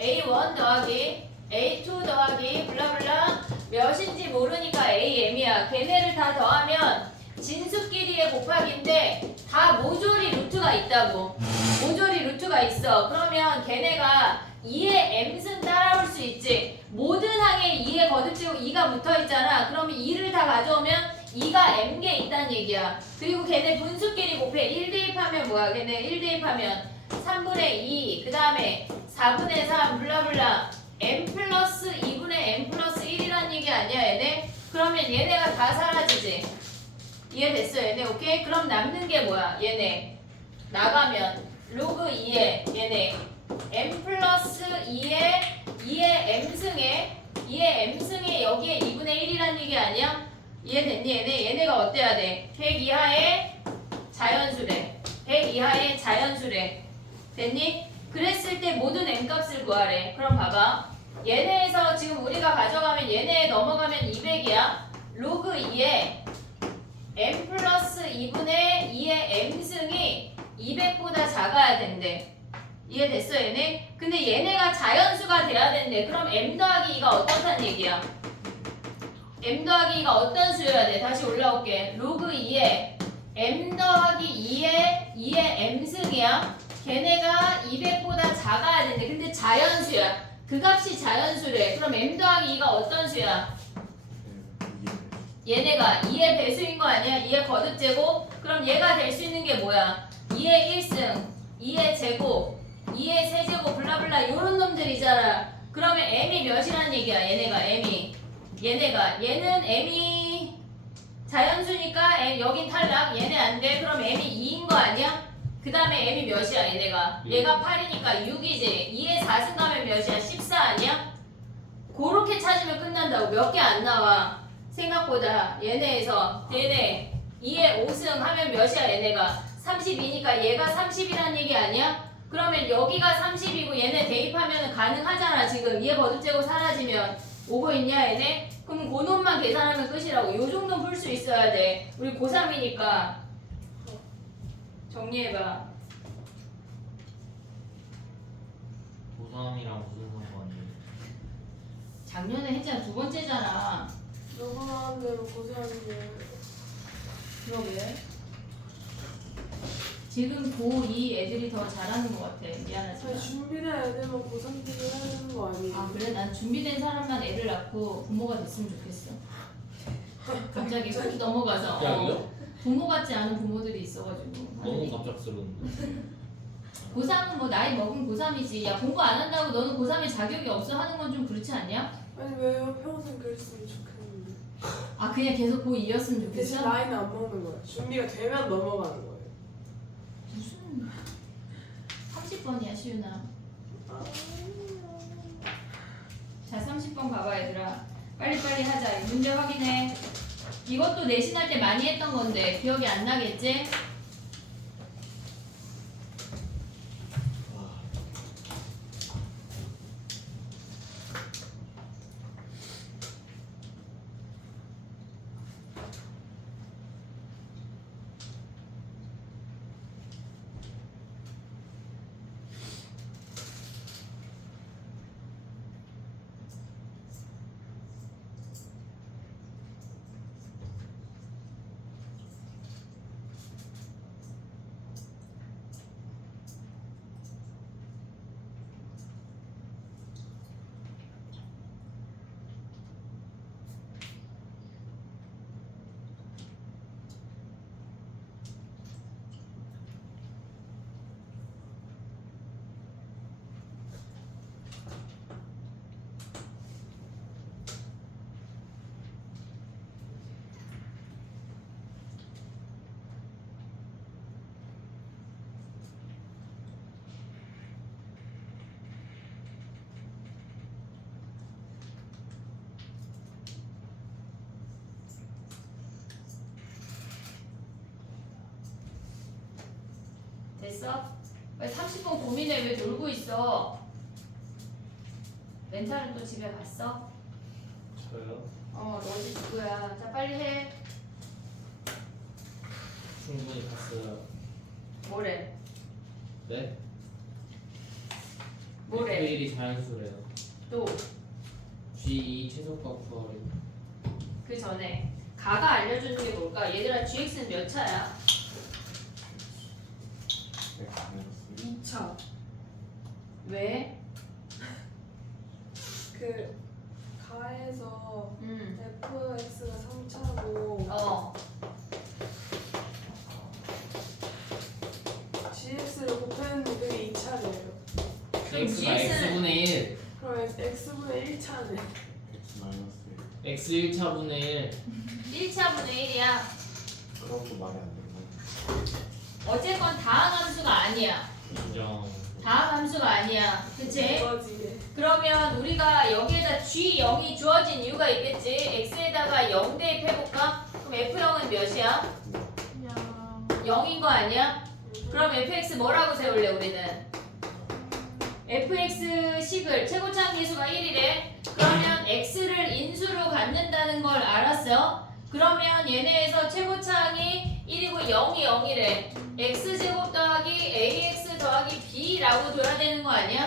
A1 더하기 A2 더하기 블라블라 몇인지 모르니까 AM이야. 걔네를 다 더하면 진수끼리의 곱하기인데 다 모조리 루트가 있다고. 모조리 루트가 있어. 그러면 걔네가 2의 m승 따라올 수 있지. 모든 항에 2에 거듭지고 2가 붙어있잖아. 그러면 2를 다 가져오면 2가 m개 있다는 얘기야. 그리고 걔네 분수끼리 곱해. 1 대입하면 뭐야? 걔네 1 대입하면 3분의 2, 그 다음에 4분의 3 블라블라 m 플러스 2분의 m 플러스 1이란 얘기 아니야 얘네? 그러면 얘네가 다 사라지지. 이해됐어 얘네? 오케이? 그럼 남는 게 뭐야 얘네? 나가면 로그 2에 얘네 m 플러스 2의 m승에 2의 m승에 여기에 2분의 1이란 얘기 아니야? 이해됐니 얘네? 얘네가 어때야 돼? 100 이하의 자연수래. 100 이하의 자연수래. 됐니? 그랬을 때 모든 m값을 구하래. 그럼 봐봐. 얘네에서 지금 우리가 가져가면 얘네에 넘어가면 200이야. 로그 2에 m 플러스 2분의 2의 m승이 200보다 작아야 된대. 이해됐어 얘네? 근데 얘네가 자연수가 돼야 된대. 그럼 m 더하기 2가 어떻다는 얘기야? m 더하기 2가 어떤 수여야 돼? 다시 올라올게. 로그 2에 m 더하기 2의 m승이야. 걔네가 200보다 작아야 되는데 근데 자연수야. 그 값이 자연수래. 그럼 m 더하기 2가 어떤 수야? 얘네가 2의 배수인 거 아니야? 2의 거듭제곱? 그럼 얘가 될 수 있는 게 뭐야? 2의 1승, 2의 제곱, 2의 세제곱 블라블라 요런 놈들이잖아. 그러면 m이 몇이란 얘기야? 얘는 m이 자연수니까 m 여긴 탈락. 얘네 안 돼. 그럼 m이 2인 거 아니야? 그 다음에 m이 몇이야 얘네가? 얘가 8이니까 6이지. 2의 4승 가면 몇이야? 14 아니야? 그렇게 찾으면 끝난다고. 몇 개 안 나와. 생각보다 얘네에서 얘네 2의 5승 하면 몇이야 얘네가? 32니까 얘가 30이란 얘기 아니야? 그러면 여기가 30이고 얘네 대입하면 가능하잖아. 지금 2의 거듭제곱 사라지면 오고 있냐 얘네? 그럼 그 놈만 계산하면 끝이라고. 요 정도는 풀 수 있어야 돼. 우리 고3이니까 정리해봐. 고3이랑 무슨 상관이에요? 작년에 했잖아. 두 번째잖아. 너가 말한 대로 고생하는데 그러게. 지금 고2 애들이 더 잘하는 것 같아. 미안하지만. 아니 준비된 애들만 고3들이 해야 되는 거 아니에요? 아 그래? 난 준비된 사람만 애를 낳고 부모가 됐으면 좋겠어. 갑자기 훅 넘어가서 갑자기요? 부모 같지 않은 부모들이 있어가지고. 너무 갑작스러운데. 고3은 뭐 나이 먹은 고3이지. 야 공부 안 한다고 너는 고3에 자격이 없어 하는 건 좀 그렇지 않냐? 아니 왜요? 평생 그랬으면 좋겠는데 아 그냥 계속 고2였으면 대신 좋겠어? 나이는 안 먹는 거야. 준비가 되면 넘어가는 거예요. 무슨 30번이야 시윤아. 자 30번 가봐 얘들아. 빨리빨리 하자. 문제 확인해. 이것도 내신할 때 많이 했던 건데 기억이 안 나겠지? 됐어? 왜 30분 고민해? 왜 놀고 있어? 멘탈은 또 집에 갔어? 저요? 너지 누구야? 자 빨리 해. 충분히 봤어요. 뭐래? 네? 뭐래? F1이 자연수래요. 또 G2 최소값 구하래. 그 전에 가가 알려주는 게 뭘까? 얘들아 GX는 몇 차야? 2차 왜? 그 가에서 음. fx가 3차고 gx를 곱했는데 그게 2차래요. 그럼 X가 X분의 1. 그럼 x분의 1차네. X 1차분의 1. 1차분의 1이야. 그것도 말이 안 되고. 어쨌건 다항 함수가 아니야. 인정. 다항 함수가 아니야. 그치? 이거지. 그러면 우리가 여기에다 G0이 주어진 이유가 있겠지? X에다가 0 대입해볼까? 그럼 F0은 몇이야? 그냥 0인 거 아니야? 그럼 fx 뭐라고 세울래 우리는? fx식을 최고차항 계수가 1이래. 그러면 x를 인수로 갖는다는 걸 알았어? 그러면 얘네에서 최고차항이 1이고 0이 0이래. x제곱 더하기 ax 더하기 b라고 둬야 되는 거 아니야?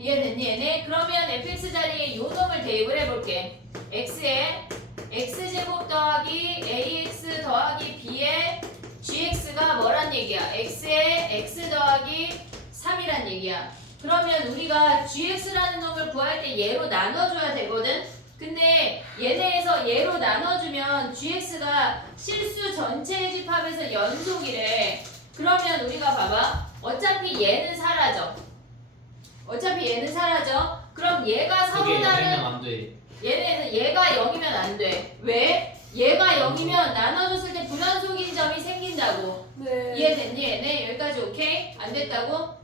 이해됐니 얘네? 그러면 fx 자리에 요 놈을 대입을 해볼게. x에 x제곱 더하기 ax 더하기 b의 gx가 뭐란 얘기야? x에 x 더하기 3이란 얘기야. 그러면 우리가 gx라는 놈을 구할 때 얘로 나눠줘야 되거든? 근데 얘네에서 얘로 나눠주면 gx가 실수 전체의 집합에서 연속이래. 그러면 우리가 봐봐. 어차피 얘는 사라져. 그럼 얘가 그게 서로 0이면 다른 안 돼. 얘가 0이면 안 돼. 왜? 얘가 0이면 나눠줬을 때 불연속인 점이 생긴다고. 네. 이해됐니 얘네? 여기까지 오케이? 안 됐다고?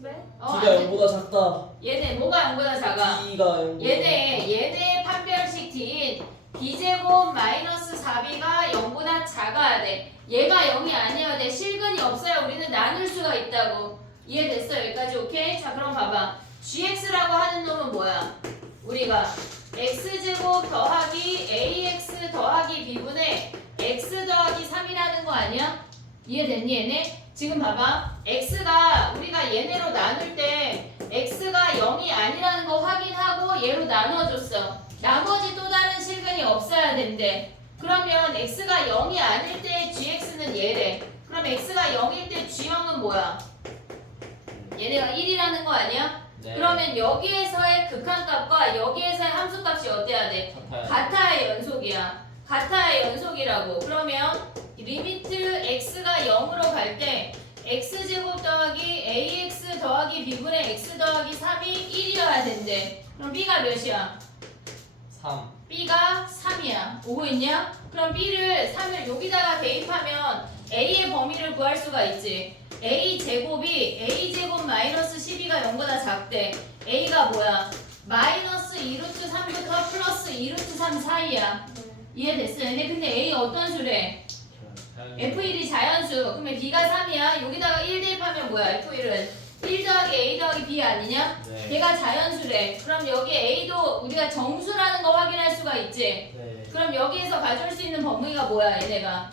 네? 안 D가 됐- 0보다 작다. 얘네 뭐가 0보다 작아? D가 0보다 얘네 판별식 D인 b제곱 마이너스 4b가 0보다 작아야 돼. 얘가 0이 아니어야 돼. 실근이 없어야 우리는 나눌 수가 있다고. 이해됐어? 여기까지 오케이? 자 그럼 봐봐. gx라고 하는 놈은 뭐야? 우리가 x제곱 더하기 ax 더하기 b분의 x 더하기 3이라는 거 아니야? 이해됐니 얘네? 지금 봐봐. x가 우리가 얘네로 나눌 때 x가 0이 아니라는 거 확인하고 얘로 나눠줬어. 나머지 또 다른 실근이 없어야 된대. 그러면 x가 0이 아닐 때 gx는 얘래. 그럼 x가 0일 때 g0은 뭐야? 얘네가 1이라는 거 아니야? 네. 그러면 여기에서의 극한값과 여기에서의 함수값이 어때야 돼? 같아요. 같아의 연속이야. 같아의 연속이라고. 그러면 리미트 x가 0으로 갈 때 x제곱 더하기 ax 더하기 b분의 x 더하기 3이 1이어야 된대. 그럼 b가 몇이야? 3. b가 3이야. 오고 있냐? 그럼 b를 3을 여기다가 대입하면 a의 범위를 구할 수가 있지. a제곱이 a제곱 마이너스 12가 0보다 작대. a가 뭐야? 마이너스 2루트 3부터 플러스 2루트 3 사이야. 이해됐어? 얘네 근데 a 어떤 수래? F1이 자연수. 그러면 B가 3이야. 여기다가 1 대입하면 뭐야? F1은 1 더하기 A 더하기 B 아니냐? 네. 걔가 자연수래. 그럼 여기 A도 우리가 정수라는 거 확인할 수가 있지. 네. 그럼 여기에서 가져올 수 있는 범위가 뭐야? 얘네가.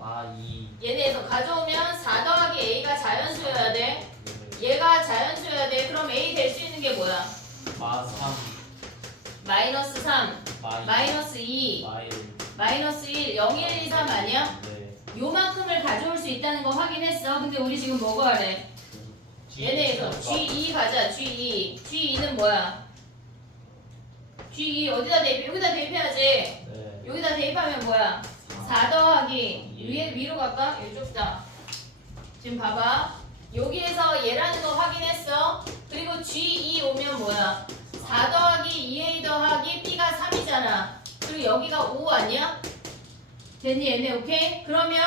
아, 2. 얘네에서 가져오면 4 더하기 A가 자연수여야 돼. 네. 얘가 자연수여야 돼. 그럼 A 될 수 있는 게 뭐야? 마 3. 마이너스 3, 마이. 마이너스 2, 마이. 마이너스 1, 0, 1, 2, 3 아니야? 네. 요만큼을 가져올 수 있다는 거 확인했어. 근데 우리 지금 뭐 구하래? 얘네에서 G2 가자. G2는 뭐야? G2 어디다 대입해? 여기다 대입해야지. 네. 여기다 대입하면 뭐야? 4 더하기 위로 갈까? 여기 좁다. 지금 봐봐. 여기에서 얘라는 거 확인했어. 그리고 G2 오면 뭐야? 4 더하기 2A 더하기 B가 3이잖아. 그리고 여기가 5 아니야? 됐니 얘네 오케이? 그러면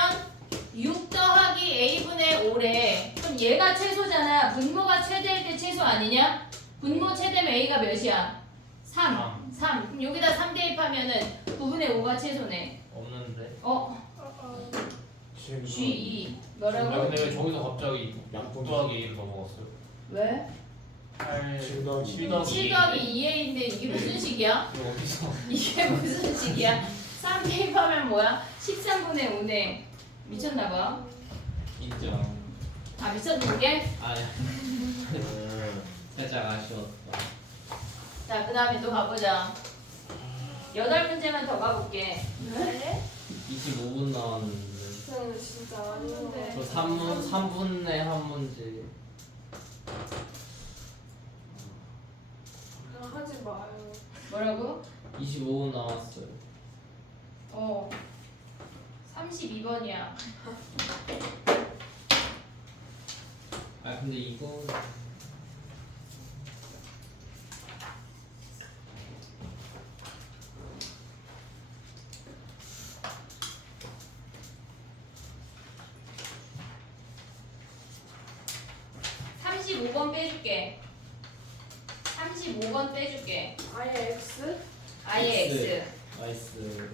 6 더하기 A분의 5래. 그럼 얘가 최소잖아. 분모가 최대일 때 최소 아니냐? 분모 최대면 A가 몇이야? 3. 그럼 여기다 3 대입하면은 9분의 5가 최소네. 없는데. G2 아, 뭐라고? 근데 왜 저기서 갑자기 양쪽 더하기 1을 넘어갔어요? 왜? 8. 7 더하기 7 더하기 7 더하기 2A인데 이게 무슨 식이야? 이거 어디서? 이게 무슨 식이야? 3 대입하면 뭐야? 13분의 5네. 미쳤나봐. 인정. 아 미쳤는 게? 아, 살짝 아쉬웠다. 자 그 다음에 또 가보자. 8문제만 더 가볼게. 네? 25분 나왔는데. 저는 진짜 아닌데. 저 3분의 한 문제. 그냥 하지 마요. 뭐라고? 25분 나왔어요. 32번이야. 아, 근데 이거. 빼줄게. 35번 빼줄게. 아예 X? 아예 X. 나이스.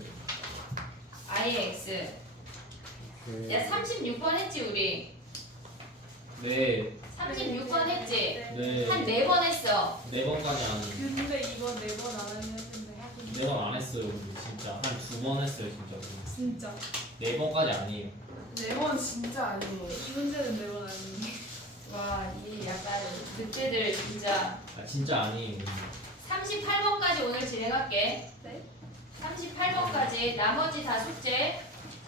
아예 X. 야 36번 했지 우리. 네. 36번 했지. 네. 한 4번 했어. 4번까지 안. 근데 이번 4번 안 하긴 했는데 하긴 4번 안 했어요. 우리 진짜 한 2번 했어요 진짜. 진짜 4번까지 아니에요. 4번 진짜 아니에요. 이 문제는 4번 아니니 와, 이 약간 그때들 진짜. 아 진짜 아니에요. 38번까지 오늘 진행할게. 네? 38번까지 나머지 다 숙제.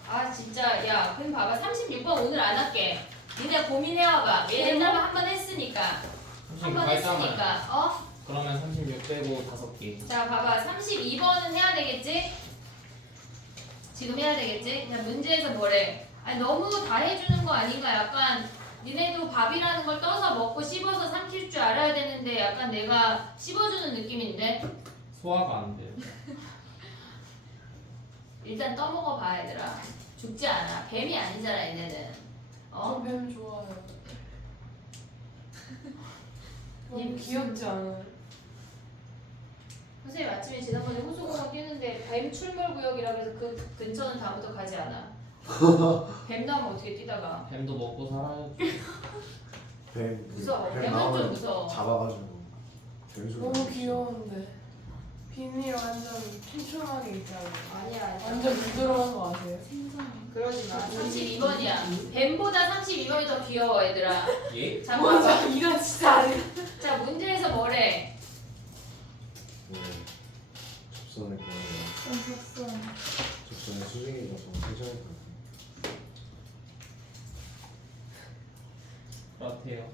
아 진짜 야 그럼 봐봐 36번 오늘 안 할게. 니네 고민해와봐. 얘네들 한번 했으니까. 한 번 했으니까. 그러면 36 빼고 5개. 자 봐봐 32번은 해야 되겠지? 지금 해야 되겠지? 그냥 문제에서 뭐래? 아니 너무 다 해주는 거 아닌가? 약간 니네도 밥이라는 걸 떠서 먹고 씹어서 삼킬 줄 알아야 되는데 약간 내가 씹어주는 느낌인데 소화가 안 돼요. 일단 떠먹어 봐 얘들아. 죽지 않아. 뱀이 아니잖아 얘네는. 저 뱀 좋아요. 너무 귀엽지 않아요? 선생님 아침에 지난번에 호수공원 뛰는데 뱀 출몰구역이라 그래서 그 근처는 다음부터 가지 않아. 뱀 나오면 어떻게 뛰다가. 뱀도 먹고 살아야죠. 뱀 무서워. 뱀 뱀은 좀 나오면 무서워. 잡아가지고 변수 너무 귀여운데 비닐 완전 촘촘하게 있잖아요. 아니야. 완전 부드러운 거 아세요? 그러지 마. 32번이야. 뱀보다 32번이 더 귀여워 얘들아. 예? 자 봐봐. 이거 진짜 아니야. 자 문제에서 뭐래? 네. 접선을 거예요. 접선. 접선의 수직이가 좀 세정할 것 같아요. 그렇대요.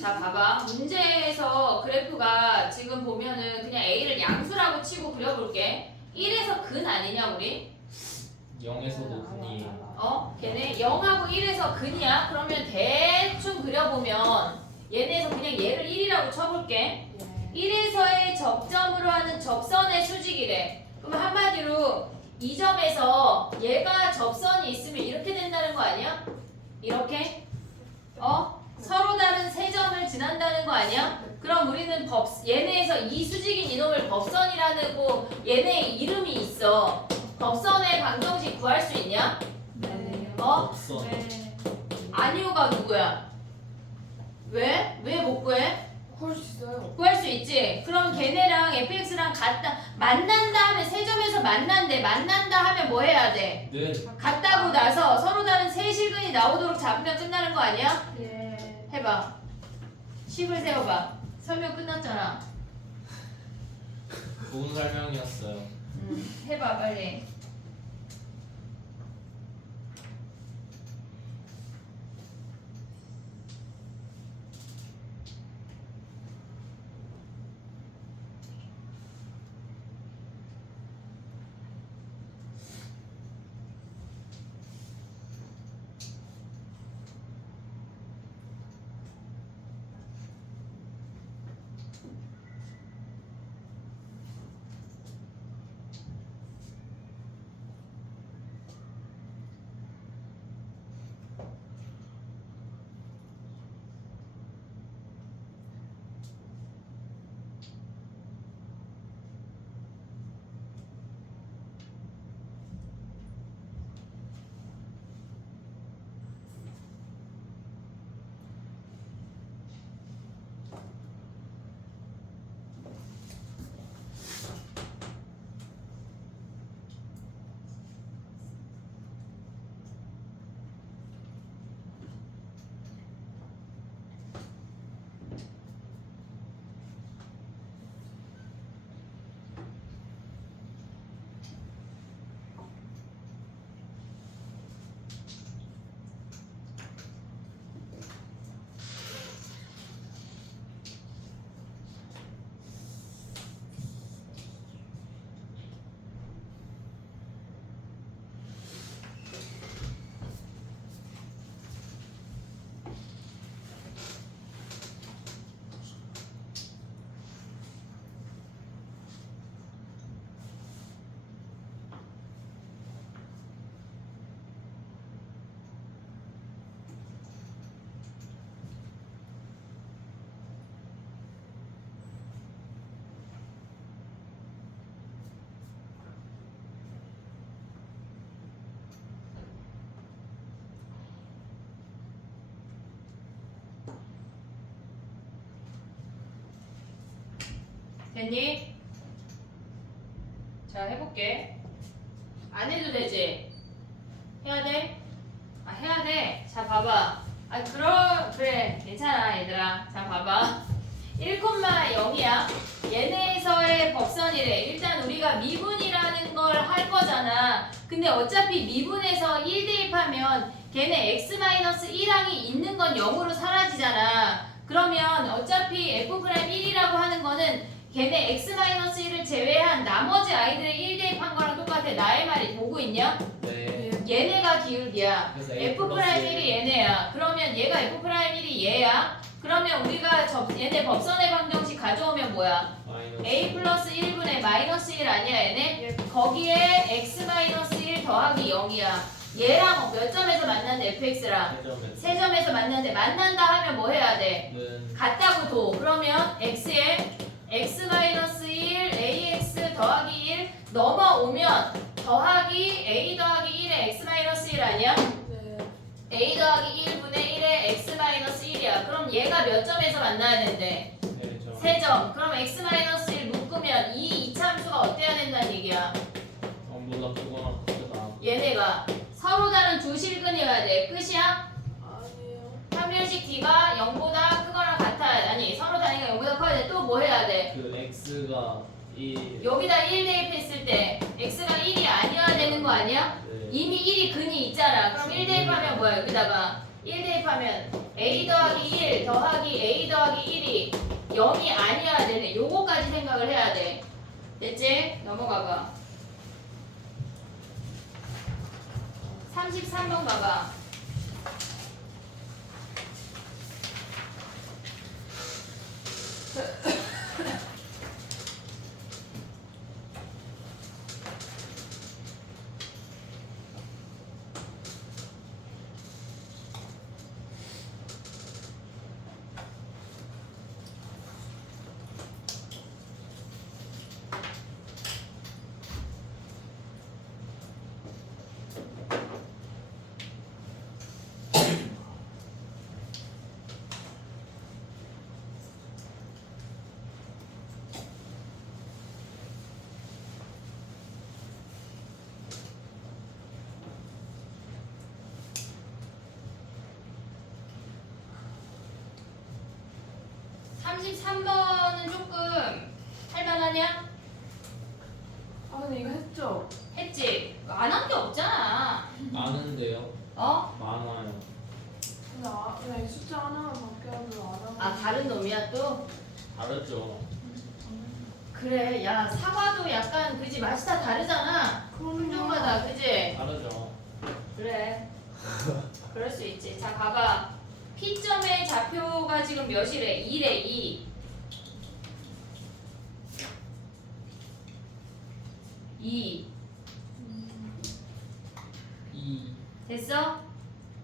자 봐봐 문제에서 그래프가 지금 보면은 그냥 A를 양수라고 치고 그려볼게. 1에서 근 아니냐 우리? 0에서도 근이에요. 걔네 0하고 1에서 근이야? 그러면 대충 그려보면 얘네에서 그냥 얘를 1이라고 쳐볼게. 1에서의 접점으로 하는 접선의 수직이래. 그럼 한마디로 이 점에서 얘가 접선이 있으면 이렇게 된다는 거 아니야? 이렇게? 서로 다른 세 점을 지난다는 거 아니야? 그럼 우리는 얘네에서 이 수직인 이놈을 법선이라는 거 얘네 이름이 있어. 법선의 방정식 구할 수 있냐? 네. 없어. 네. 아니오가 누구야? 왜? 왜 못 구해? 구할 수 있어요. 구할 수 있지. 그럼 걔네랑 fx랑 만난다 하면 세 점에서 만난대. 만난다 하면 뭐 해야 돼? 는 같다고 나서 서로 다른 세 실근이 나오도록 잡으면 끝나는 거 아니야? 예. 해봐. 식을 세워봐. 설명 끝났잖아. 좋은 설명이었어요. 해봐 빨리. 됐니? 자 해볼게. 안 해도 되지? 해야 돼? 아 해야 돼. 자 봐봐. 그래 괜찮아 얘들아. 자 봐봐. 1,0이야. 얘네에서의 법선이래. 일단 우리가 미분이라는 걸 할 거잖아. 근데 어차피 미분에서 1 대입하면 걔네 x-1항이 있는 건 0으로 사라지잖아. 그러면 어차피 f'1이라고 하는 거는 걔네 x-1을 제외한 나머지 아이들의 1 대입한 거랑 똑같아. 나의 말이 보고 있냐? 네. 얘네가 기울기야. 그래서 A 플러스 f'1이 얘네야. 그러면 얘가 f'1이 얘야. 그러면 우리가 얘네 법선의 방정식 가져오면 뭐야? 마이너스 a 플러스 1분의 마이너스 1 아니야 얘네? 거기에 x 마이너스 1 더하기 0이야. 얘랑 몇 점에서 만났는데 fx랑? 세 점에서 만났는데 만난다 하면 뭐 해야 돼? 는 같다고 도. 그러면 x에 x 마이너스 1 ax 더하기 1 넘어오면 더하기 a 더하기 1에 x 마이너스 1 아니야? 네. a 더하기 1분의 1에 x 마이너스 1이야. 그럼 얘가 몇 점에서 만나야 된대? 3점. 그럼 x 마이너스 1 묶으면 이 이차함수가 어때야 된다는 얘기야? 전보다 크거나 크다. 얘네가 서로 다른 두 실근이어야 돼. 끝이야? 아니에요. 판별식 t가 0보다 크거나 같아야 아니 서로 다니까 0보다 커야 돼. 또 뭐 해야 돼? 그 x가 1. 여기다 1 대입했을 때 x가 1이 아니어야 되는 거 아니야? 네. 이미 1이 근이 있잖아. 그럼 1 대입하면 뭐야? 여기다가 1 대입하면 a 더하기 1 더하기 a 더하기 1이 0이 아니어야 되네. 요거까지 생각을 해야 돼. 됐지? 넘어가봐. 33번 봐봐. 삼 33번은 조금 할만하냐? 아 근데 이거 했죠? 했지? 안 한 게 없잖아. 아는데요. 어? 많아요. 근데 그냥 이 숫자 하나만 바뀌어도 안 하고. 아 다른 놈이야 또? 다르죠. 그래 야 사과도 약간 그지 맛이 다 다르잖아. 품종마다 그지? 다르죠. 그래 그럴 수 있지. 자 봐봐. P점의 좌표가 지금 몇이래? 2래 2. 2 2. 됐어?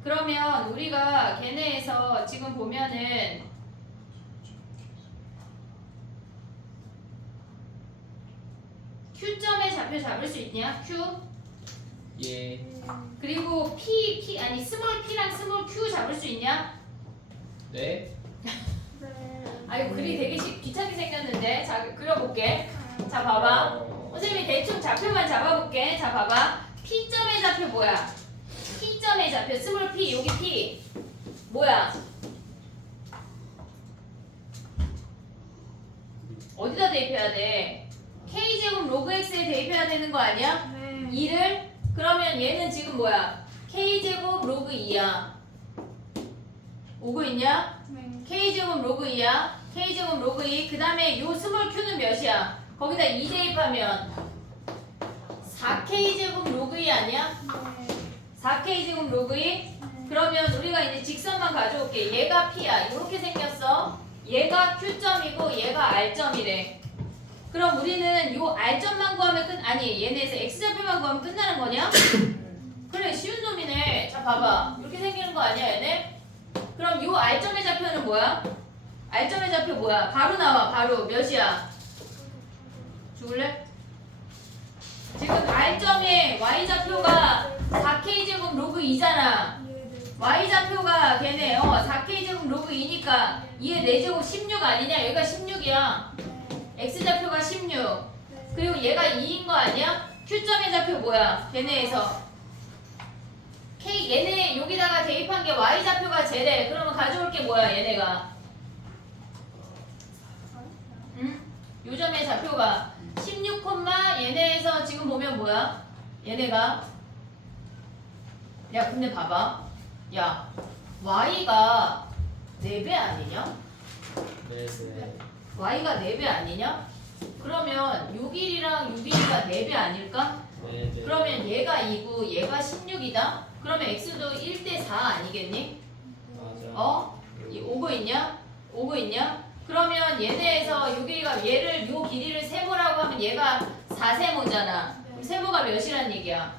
그러면 우리가 걔네에서 지금 보면은 Q점의 좌표 잡을 수 있냐? Q? 예. 그리고 P 아니 스몰 P랑 스몰 Q 잡을 수 있냐? 네. 아이고 글이 되게 귀찮게 생겼는데. 자 그려볼게. 자 봐봐. 선생님이 대충 좌표만 잡아볼게. 자 봐봐. P점의 좌표 뭐야? P점의 좌표 스몰 P 여기 P 뭐야? 어디다 대입해야 돼? K제곱 로그 X에 대입해야 되는 거 아니야? 네. 2를? 그러면 얘는 지금 뭐야? K제곱 로그 2야. 오고 있냐? 네. K제곱 로그 2야. K제곱 로그 2. 그 다음에 요 스몰 Q는 몇이야? 거기다 2 대입하면 4K제곱 로그 2 아니야? 4K제곱 로그 2? 그러면 우리가 이제 직선만 가져올게. 얘가 P야. 이렇게 생겼어. 얘가 Q점이고 얘가 R점이래. 그럼 우리는 요 R점만 구하면 아니 얘네에서 X좌표만 구하면 끝나는 거냐? 그래 쉬운 놈이네. 자 봐봐. 이렇게 생기는 거 아니야 얘네? 그럼 요 R점의 좌표는 뭐야? R점의 좌표 뭐야? 바로 나와 바로. 몇이야? 죽을래? 지금 R점의 Y좌표가 4K제곱 로그 2잖아. Y좌표가 걔네 4K제곱 로그 2니까 2의 4제곱 16 아니냐? 여기가 16이야. X좌표가 16. 그리고 얘가 2인 거 아니야? Q점의 좌표 뭐야? 걔네에서 얘네 여기다가 대입한 게 Y좌표가 쟤래. 그러면 가져올 게 뭐야 얘네가? 응? 요점의 좌표가 16, 얘네에서 지금 보면 뭐야? 얘네가 야 근데 봐봐 야 y가 4배 아니냐? 네, 네. y가 4배 아니냐? 그러면 6일이랑 6일이가 4배 아닐까? 네, 네. 그러면 얘가 2고 얘가 16이다? 그러면 x도 1대 4 아니겠니? 맞아. 어? 오고 있냐? 오고 있냐? 그러면 얘네에서 6일이가 얘를 요 길이를 세모라고 하면 얘가 4세모잖아. 그럼 세모가 몇이란 얘기야?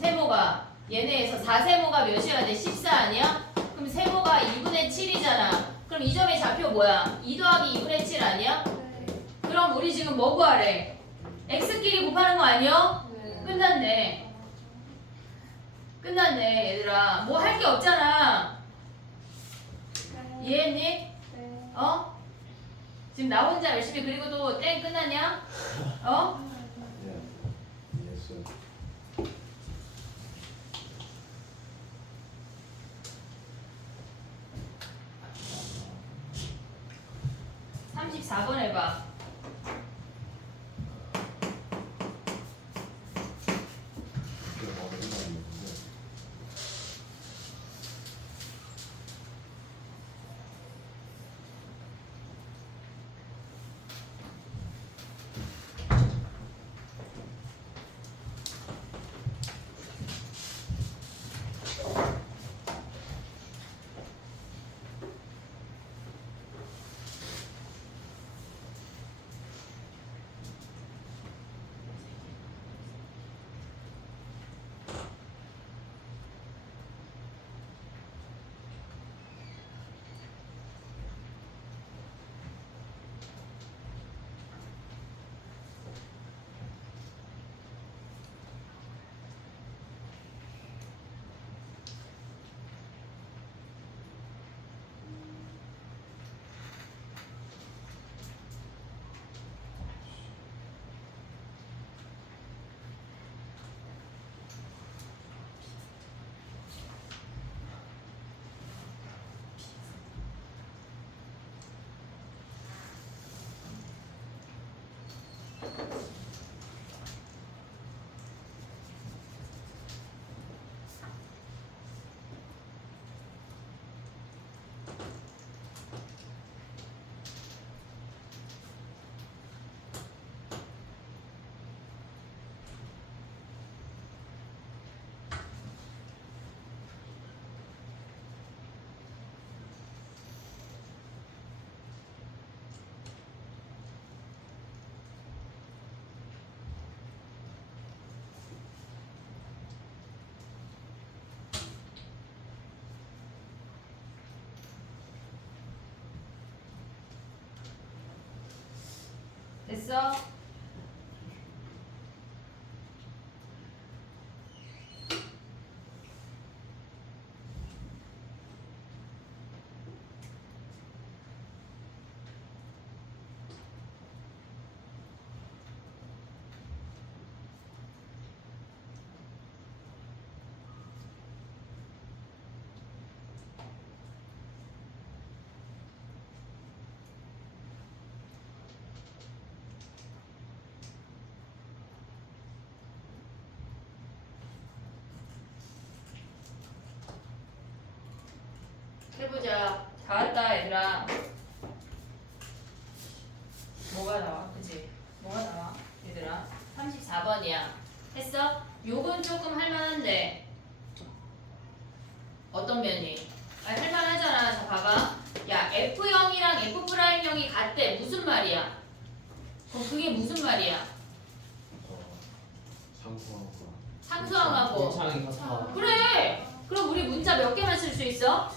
세모가 얘네에서 4세모가 몇이어야 돼? 14 아니야? 그럼 세모가 2분의 7이잖아. 그럼 이 점의 좌표 뭐야? 2 더하기 2분의 7 아니야? 그럼 우리 지금 뭐 구하래? x끼리 곱하는 거 아니야? 끝났네. 끝났네 얘들아. 뭐 할 게 없잖아. 이해했니? 어? 지금 나 혼자 열심히 그리고도 땡 끝났냐? 어? 네. 이해했어요. 34번 해봐. 이게 어려운 말인데. 됐어? 해보자. 다 왔다 얘들아. 뭐가 나와? 그치? 뭐가 나와? 얘들아 34번이야. 했어? 요건 조금 할만한데 어떤 면이? 아, 할만하잖아. 자 봐봐. 야 F형이랑 F'형이 같대. 무슨 말이야? 그럼 그게 무슨 말이야? 상수하고. 상수항하고. 창이 같아. 그래. 그럼 우리 문자 몇 개만 쓸 수 있어?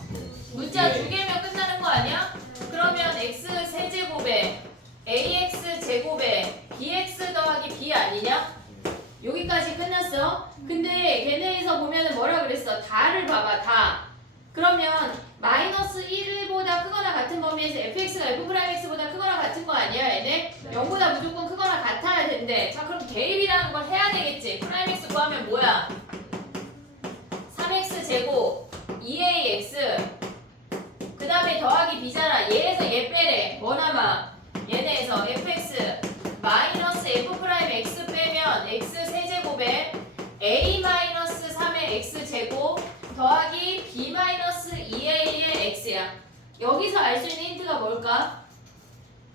문자 네. 2개면 끝나는 거 아니야? 그러면 x 세제곱에 ax 제곱에 bx 더하기 b 아니냐? 여기까지 끝났어. 근데 걔네에서 보면은 뭐라 그랬어? 다를 봐봐. 다. 그러면 마이너스 1보다 크거나 같은 범위에서 fx가 f'x보다 크거나 같은 거 아니야 얘네? 0보다 무조건 크거나 같아야 된대. 자 그럼 대입이라는 걸 해야 되겠지. 프라임 x 구하면 뭐야? 3x 제곱 2ax 그 다음에 더하기 b잖아. 얘에서 얘 빼래. 뭐 남아? 얘네에서 fx 마이너스 f 프라임 x 빼면 x 세제곱 a-3의 x제곱 더하기 b-2a의 x야. 여기서 알 수 있는 힌트가 뭘까?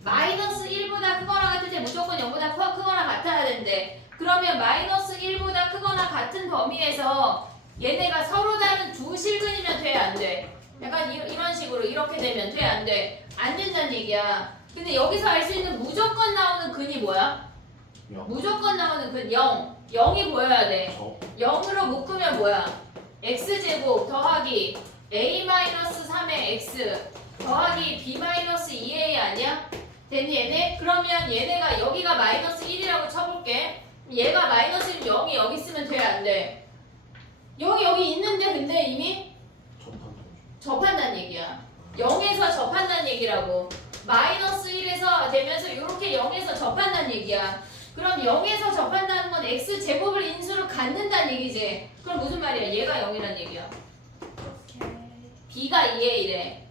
마이너스 1보다 크거나 같을 때 무조건 0보다 크거나 같아야 되는데, 그러면 마이너스 1보다 크거나 같은 범위에서 얘네가 서로 다른 두 실근이면 돼, 안 돼? 약간 이런 식으로 이렇게 되면 돼, 안 돼? 안 된다는 얘기야. 근데 여기서 알 수 있는 무조건 나오는 근이 뭐야? 영. 무조건 나오는 근 0. 0이 보여야 돼. 저 0으로 묶으면 뭐야? x제곱 더하기 a-3의 x 더하기 b-2a 아니야? 됐니 얘네? 그러면 얘네가 여기가 마이너스 1이라고 쳐볼게. 얘가 마이너스 1, 0이 여기 있으면 돼, 안 돼? 0이 여기 있는데 근데 이미 접한다는 얘기야. 0에서 접한다는 얘기라고. 마이너스 1에서 되면서 이렇게 0에서 접한다는 얘기야. 그럼 0에서 접한다는 건 x제곱을 인수로 갖는다는 얘기지. 그럼 무슨 말이야? 얘가 0이란 얘기야. b가 2에 1에.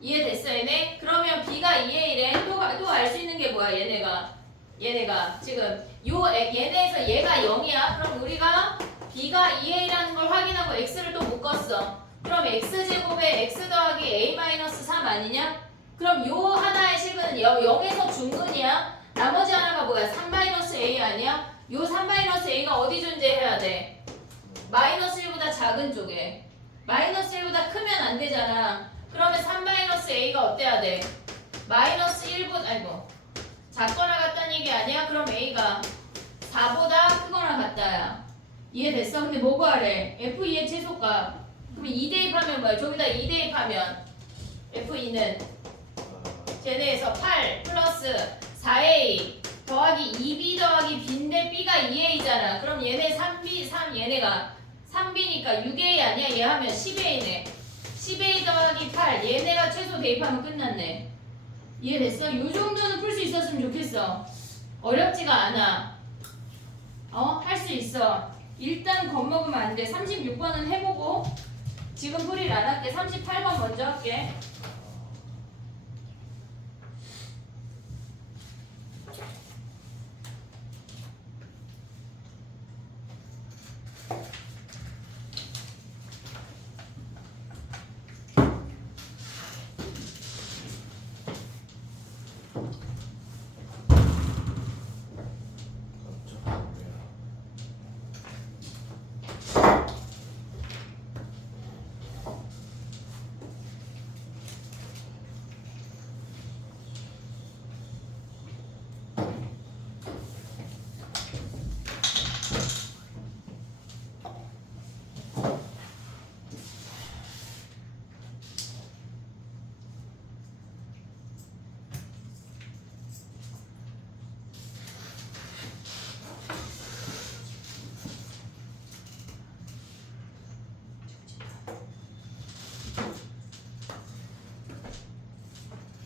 이해됐어 얘네? 그러면 b가 2에 1에 또 알 수 있는 게 뭐야 얘네가 지금 얘네에서 얘가 0이야. 그럼 우리가 b가 2에 1이라는 걸 확인하고 x를 또 묶었어. 그럼 x제곱에 x 더하기 a-3 아니냐? 그럼 요 하나의 실근은 0에서 중근이야. 나머지 하나가 뭐야? 3-a 아니야? 요 3-a가 어디 존재해야 돼? 마이너스 1보다 작은 쪽에. 마이너스 1보다 크면 안 되잖아. 그러면 3-a가 어때야 돼? 마이너스 1보다 작거나 같다는 얘기 아니야? 그럼 a가 4보다 크거나 같다야. 이해됐어? 근데 뭐 구하래? f2의 최소값. 그럼 2 대입하면 뭐야? 저기다 2 대입하면 f2는 쟤네에서 8 플러스 4a 더하기 2b 더하기 b인데 b가 2a잖아. 그럼 얘네 3 얘네가 3b니까 6a 아니야? 얘 하면 10a네. 10a 더하기 8 얘네가 최소 대입하면 끝났네. 이해됐어? 요 정도는 풀 수 있었으면 좋겠어. 어렵지가 않아. 할 수 있어. 일단 겁먹으면 안 돼. 36번은 해보고 지금 풀이를 안 할게. 38번 먼저 할게.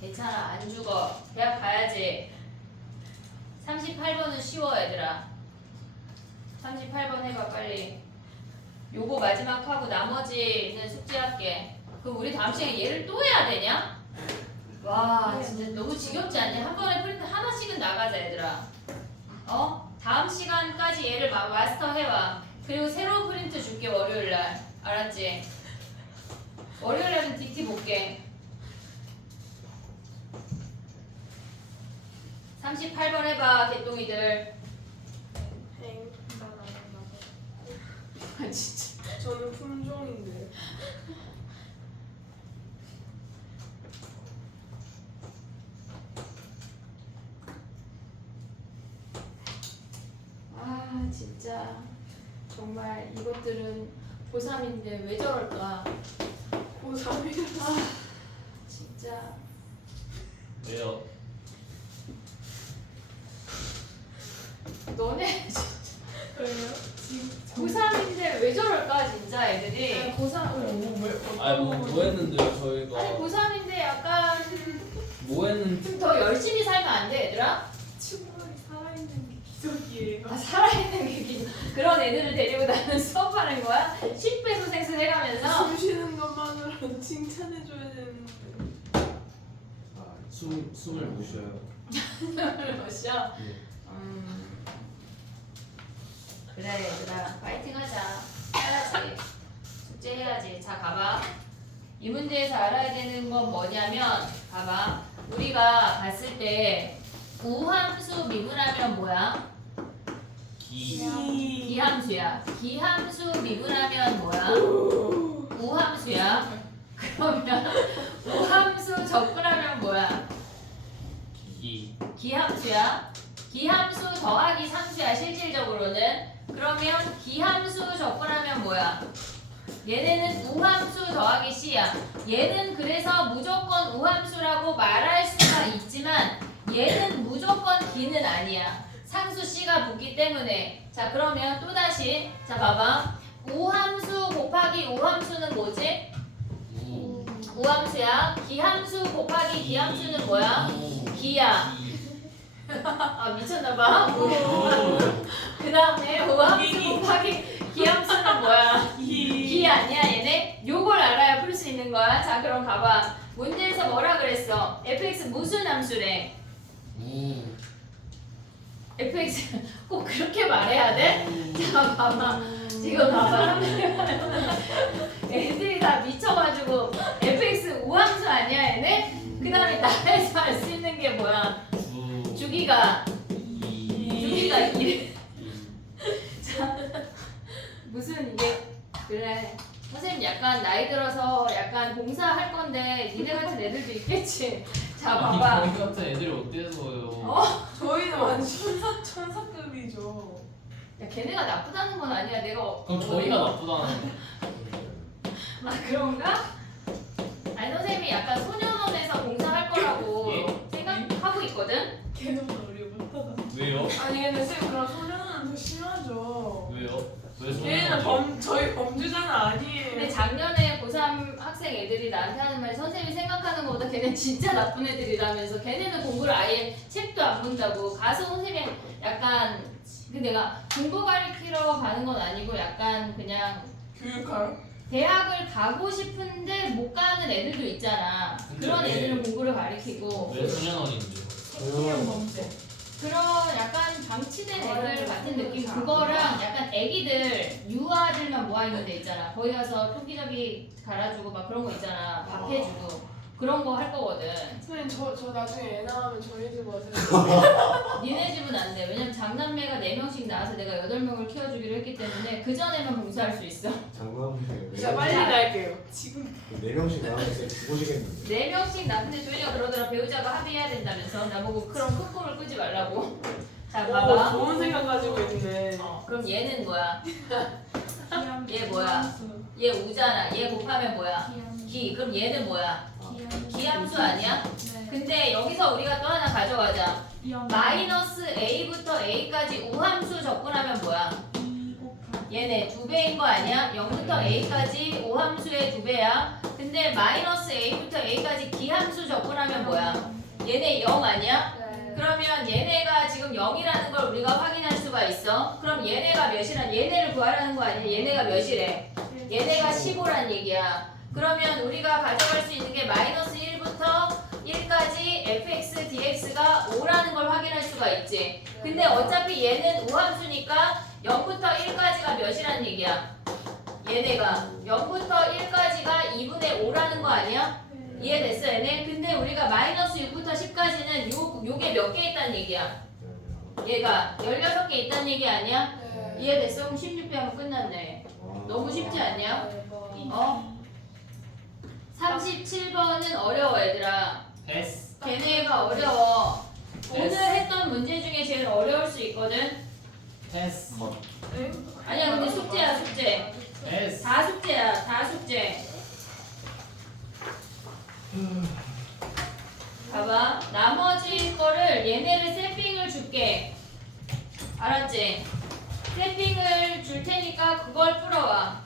괜찮아, 안 죽어. 대학 가야지. 38번은 쉬워 얘들아. 38번 해봐 빨리. 요거 마지막 하고 나머지는 숙제할게. 그럼 우리 다음 시간에 얘를 또 해야 되냐? 와 진짜 너무 지겹지 않냐? 한 번에 프린트 하나씩은 나가자 얘들아. 다음 시간까지 얘를 마스터 해와. 그리고 새로운 프린트 줄게 월요일날. 알았지? 월요일날은 DT 볼게. 38번 해봐 개똥이들. 행. 아 진짜. 저는 품종인데. 아 진짜 정말 이것들은 고3인데 왜 저럴까. 고3이라. 아 진짜. 왜요? 너네 왜요? 지금 고3인데 왜 저럴까 진짜 애들이. 고3 아니 뭐 했는데요 저희가? 아니 고3인데 약간 뭐 했는데? 좀 더 열심히 살면 안 돼 얘들아? 충분히 살아있는 게 기적이에요. 아, 살아있는 게 그런 애들을 데리고 나는 수업하는 거야? 10배 소생술 해가면서. 숨 쉬는 것만으로도 칭찬해줘야 되는데. 숨을 못 쉬어요. 몇 시야? 네. 그래 얘들아 파이팅 하자. 해야지. 숙제 해야지. 자 가봐. 이 문제에서 알아야 되는 건 뭐냐면 봐봐. 우리가 봤을 때 우함수 미분하면 뭐야? 기함수야. 기함수 미분하면 뭐야? 우함수야. 그러면 우함수 적분하면 뭐야? 기함수야. 기함수 더하기 상수야 실질적으로는. 그러면 기함수 적분하면 뭐야? 얘네는 우함수 더하기 c야. 얘는 그래서 무조건 우함수라고 말할 수가 있지만 얘는 무조건 기는 아니야. 상수 c가 붙기 때문에. 자 그러면 또다시 자 봐봐. 우함수 곱하기 우함수는 뭐지? 우함수야. 기함수 곱하기 기함수는 뭐야? 기야. 아 미쳤나봐. 그 다음에 우함수 곱하기 기함수는 뭐야? 기 아니야 얘네? 요걸 알아야 풀 수 있는 거야. 자 그럼 봐봐. 문제에서 뭐라 그랬어? fx 무슨 함수래? fx 꼭 그렇게 말해야 돼? 자 봐봐. 지금 봐봐. 애들이 다 미쳐가지고 fx 우함수 아니야 얘네? 그 다음에 나에서 알 수 있는 게 뭐야? 주기가 2. 자 무슨 이게 그래 선생님 약간 나이 들어서 약간 봉사할 건데 니네 같은 애들도 있겠지. 자 봐봐. 저희 같은 애들이 어때서요? 저희는 완전 천사급이죠. 야 걔네가 나쁘다는 건 아니야. 내가 그럼 저희가 나쁘다는 아 그런가? 아니 선생님이 약간 소년원에서 봉사할 거라고 예? 생각하고 있거든. 걔는 우리 못하다. 왜요? 아니 얘는 쌤 그럼 소년은 더 심하죠. 왜요? 왜 걔는 저희 범죄자는 아니에요. 근데 작년에 고3 학생 애들이 나한테 하는 말이 선생님이 생각하는 것보다 걔는 진짜 나쁜 애들이라면서 걔네는 공부를 아예 책도 안 본다고. 가서 선생님이 약간 그 내가 공부 가르치러 가는 건 아니고 약간 그냥 교육할? 대학을 가고 싶은데 못 가는 애들도 있잖아. 근데 그런 왜- 애들은 공부를 가르치고 왜 소년원인지. 생리형 범죄. 그런 약간 방치된 애들 같은 느낌. 그거랑 약간 애기들 유아들만 모아있는 데 있잖아. 거기 가서 토끼저기 갈아주고 막 그런 거 있잖아. 밥 해주고 그런 거 할 거거든. 선생님 저 나중에 애 나오면 저희 집 와세요. 니네 집은 안 돼. 왜냐면 장남매가 4명씩 낳아서 내가 8명을 키워주기로 했기 때문에 그 전에만 봉사할 수 있어. 장난이에요. 진짜 빨리 갈게요. 지금 4명씩 나가면 진짜 죽으시겠는데. 4명씩 나 근데 조이가 그러더라. 배우자가 합의해야 된다면서 나보고 그런 콧구를 끄지 말라고. 자 봐봐. 좋은 생각 가지고 있네. 그럼 얘는 뭐야? 기함. 얘 뭐야? 얘 우잖아. 얘 곱하면 뭐야? 기. 그럼 얘는 뭐야? 기함수 아니야? 네. 근데 여기서 우리가 또 하나 가져가자. 이함. 마이너스 a부터 a까지 우함수 적분하면 뭐야? 2 곱하기. 얘네 2배인 거 아니야? 0부터 a까지 오함수의 2배야. 근데 마이너스 a부터 a까지 기함수 적분하면 뭐야? 얘네 0 아니야? 그러면 얘네가 지금 0이라는 걸 우리가 확인할 수가 있어. 그럼 얘네가 몇이란 얘네를 구하라는 거 아니야? 얘네가 몇이래? 얘네가 15란 얘기야. 그러면 우리가 가져갈 수 있는 게 마이너스 1부터 1까지 fx dx가 5라는 걸 확인할 수가 있지. 근데 어차피 얘는 우함수니까 0부터 1까지가 몇이란 얘기야? 얘네가 0부터 1까지가 2분의 5라는 거 아니야? 이해됐어 얘네? 근데 우리가 마이너스 6부터 10까지는 요게 몇 개 있다는 얘기야? 얘가 16개 있다는 얘기 아니야? 이해됐어? 그럼 16배 하면 끝났네. 너무 쉽지 않냐? 어? 37번은 어려워 얘들아. 패스. 걔네가 어려워. 오늘 했던 문제 중에 제일 어려울 수 있거든. 패스. 아니야 근데 숙제야 숙제. 패스. 다 숙제야 다 숙제. 봐봐 나머지 거를 얘네를 세핑을 줄게. 알았지? 세핑을 줄 테니까 그걸 풀어와.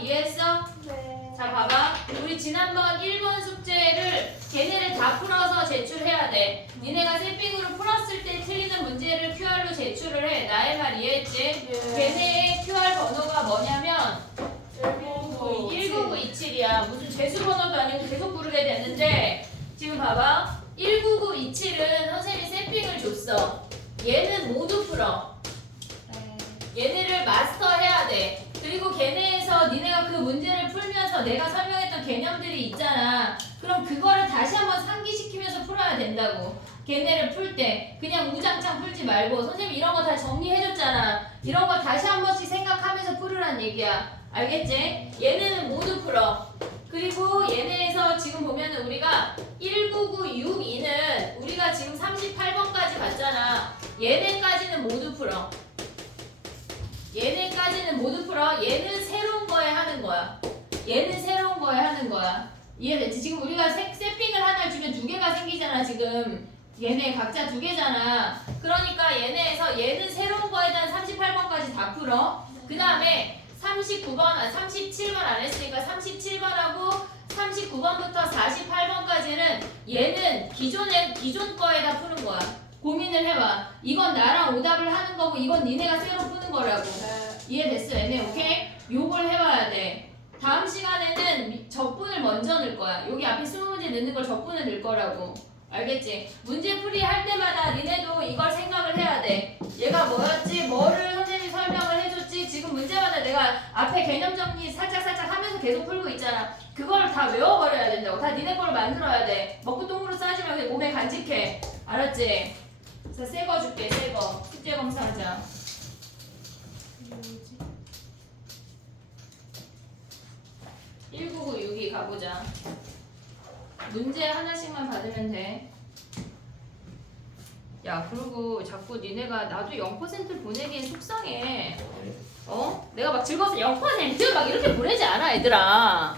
이해했어? 네. 자 봐봐 우리 지난번 1번 숙제를 걔네를 다 풀어서 제출해야 돼. 니네가 세핑으로 풀었을 때 틀리는 문제를 QR로 제출을 해. 나의 말 이해했지? 걔네의 QR 번호가 뭐냐면 19927이야. 무슨 재수 번호도 아니고 계속 부르게 됐는데 지금 봐봐 19927은 선생님이 세핑을 줬어. 얘는 모두 풀어. 얘는 얘네를 마스터해야 돼. 그리고 걔네에서 니네가 그 문제를 풀면서 내가 설명했던 개념들이 있잖아. 그럼 그거를 다시 한번 상기시키면서 풀어야 된다고. 걔네를 풀 때 그냥 우장창 풀지 말고 선생님 이런 거 다 정리해줬잖아. 이런 거 다시 한 번씩 생각하면서 풀으란 얘기야. 알겠지? 얘네는 모두 풀어. 그리고 얘네에서 지금 보면은 우리가 19962는 우리가 지금 38번까지 봤잖아. 얘네까지는 모두 풀어. 얘네까지는 모두 풀어. 얘는 새로운 거에 하는 거야. 얘는 새로운 거에 하는 거야. 이해됐지? 지금 우리가 세핑을 하나를 주면 두 개가 생기잖아. 지금 얘네 각자 두 개잖아. 그러니까 얘네에서 얘는 새로운 거에 대한 38번까지 다 풀어. 그 다음에 37번 안 했으니까 37번하고 39번부터 48번까지는 얘는 기존 거에다 푸는 거야. 고민을 해봐. 이건 나랑 오답을 하는 거고 이건 니네가 새로 푸는 거라고. 이해됐어? 얘네 오케이? 요걸 해봐야 돼. 다음 시간에는 적분을 먼저 넣을 거야. 여기 앞에 20문제 넣는 걸 적분을 넣을 거라고. 알겠지? 문제풀이 할 때마다 니네도 이걸 생각을 해야 돼. 얘가 뭐였지? 뭐를 선생님이 설명을 해줬지? 지금 문제마다 내가 앞에 개념 정리 살짝 하면서 계속 풀고 있잖아. 그걸 다 외워버려야 된다고. 다 니네 거를 만들어야 돼. 먹고 똥으로 싸지 말고 몸에 간직해. 알았지? 자, 새 거 줄게, 새 거. 숙제 검사하자. 뭐지? 1996이 가보자. 문제 하나씩만 받으면 돼. 야, 그리고 자꾸 니네가 나도 0% 보내기엔 속상해. 어? 내가 막 즐거워서 0% 막 이렇게 보내지 않아, 얘들아.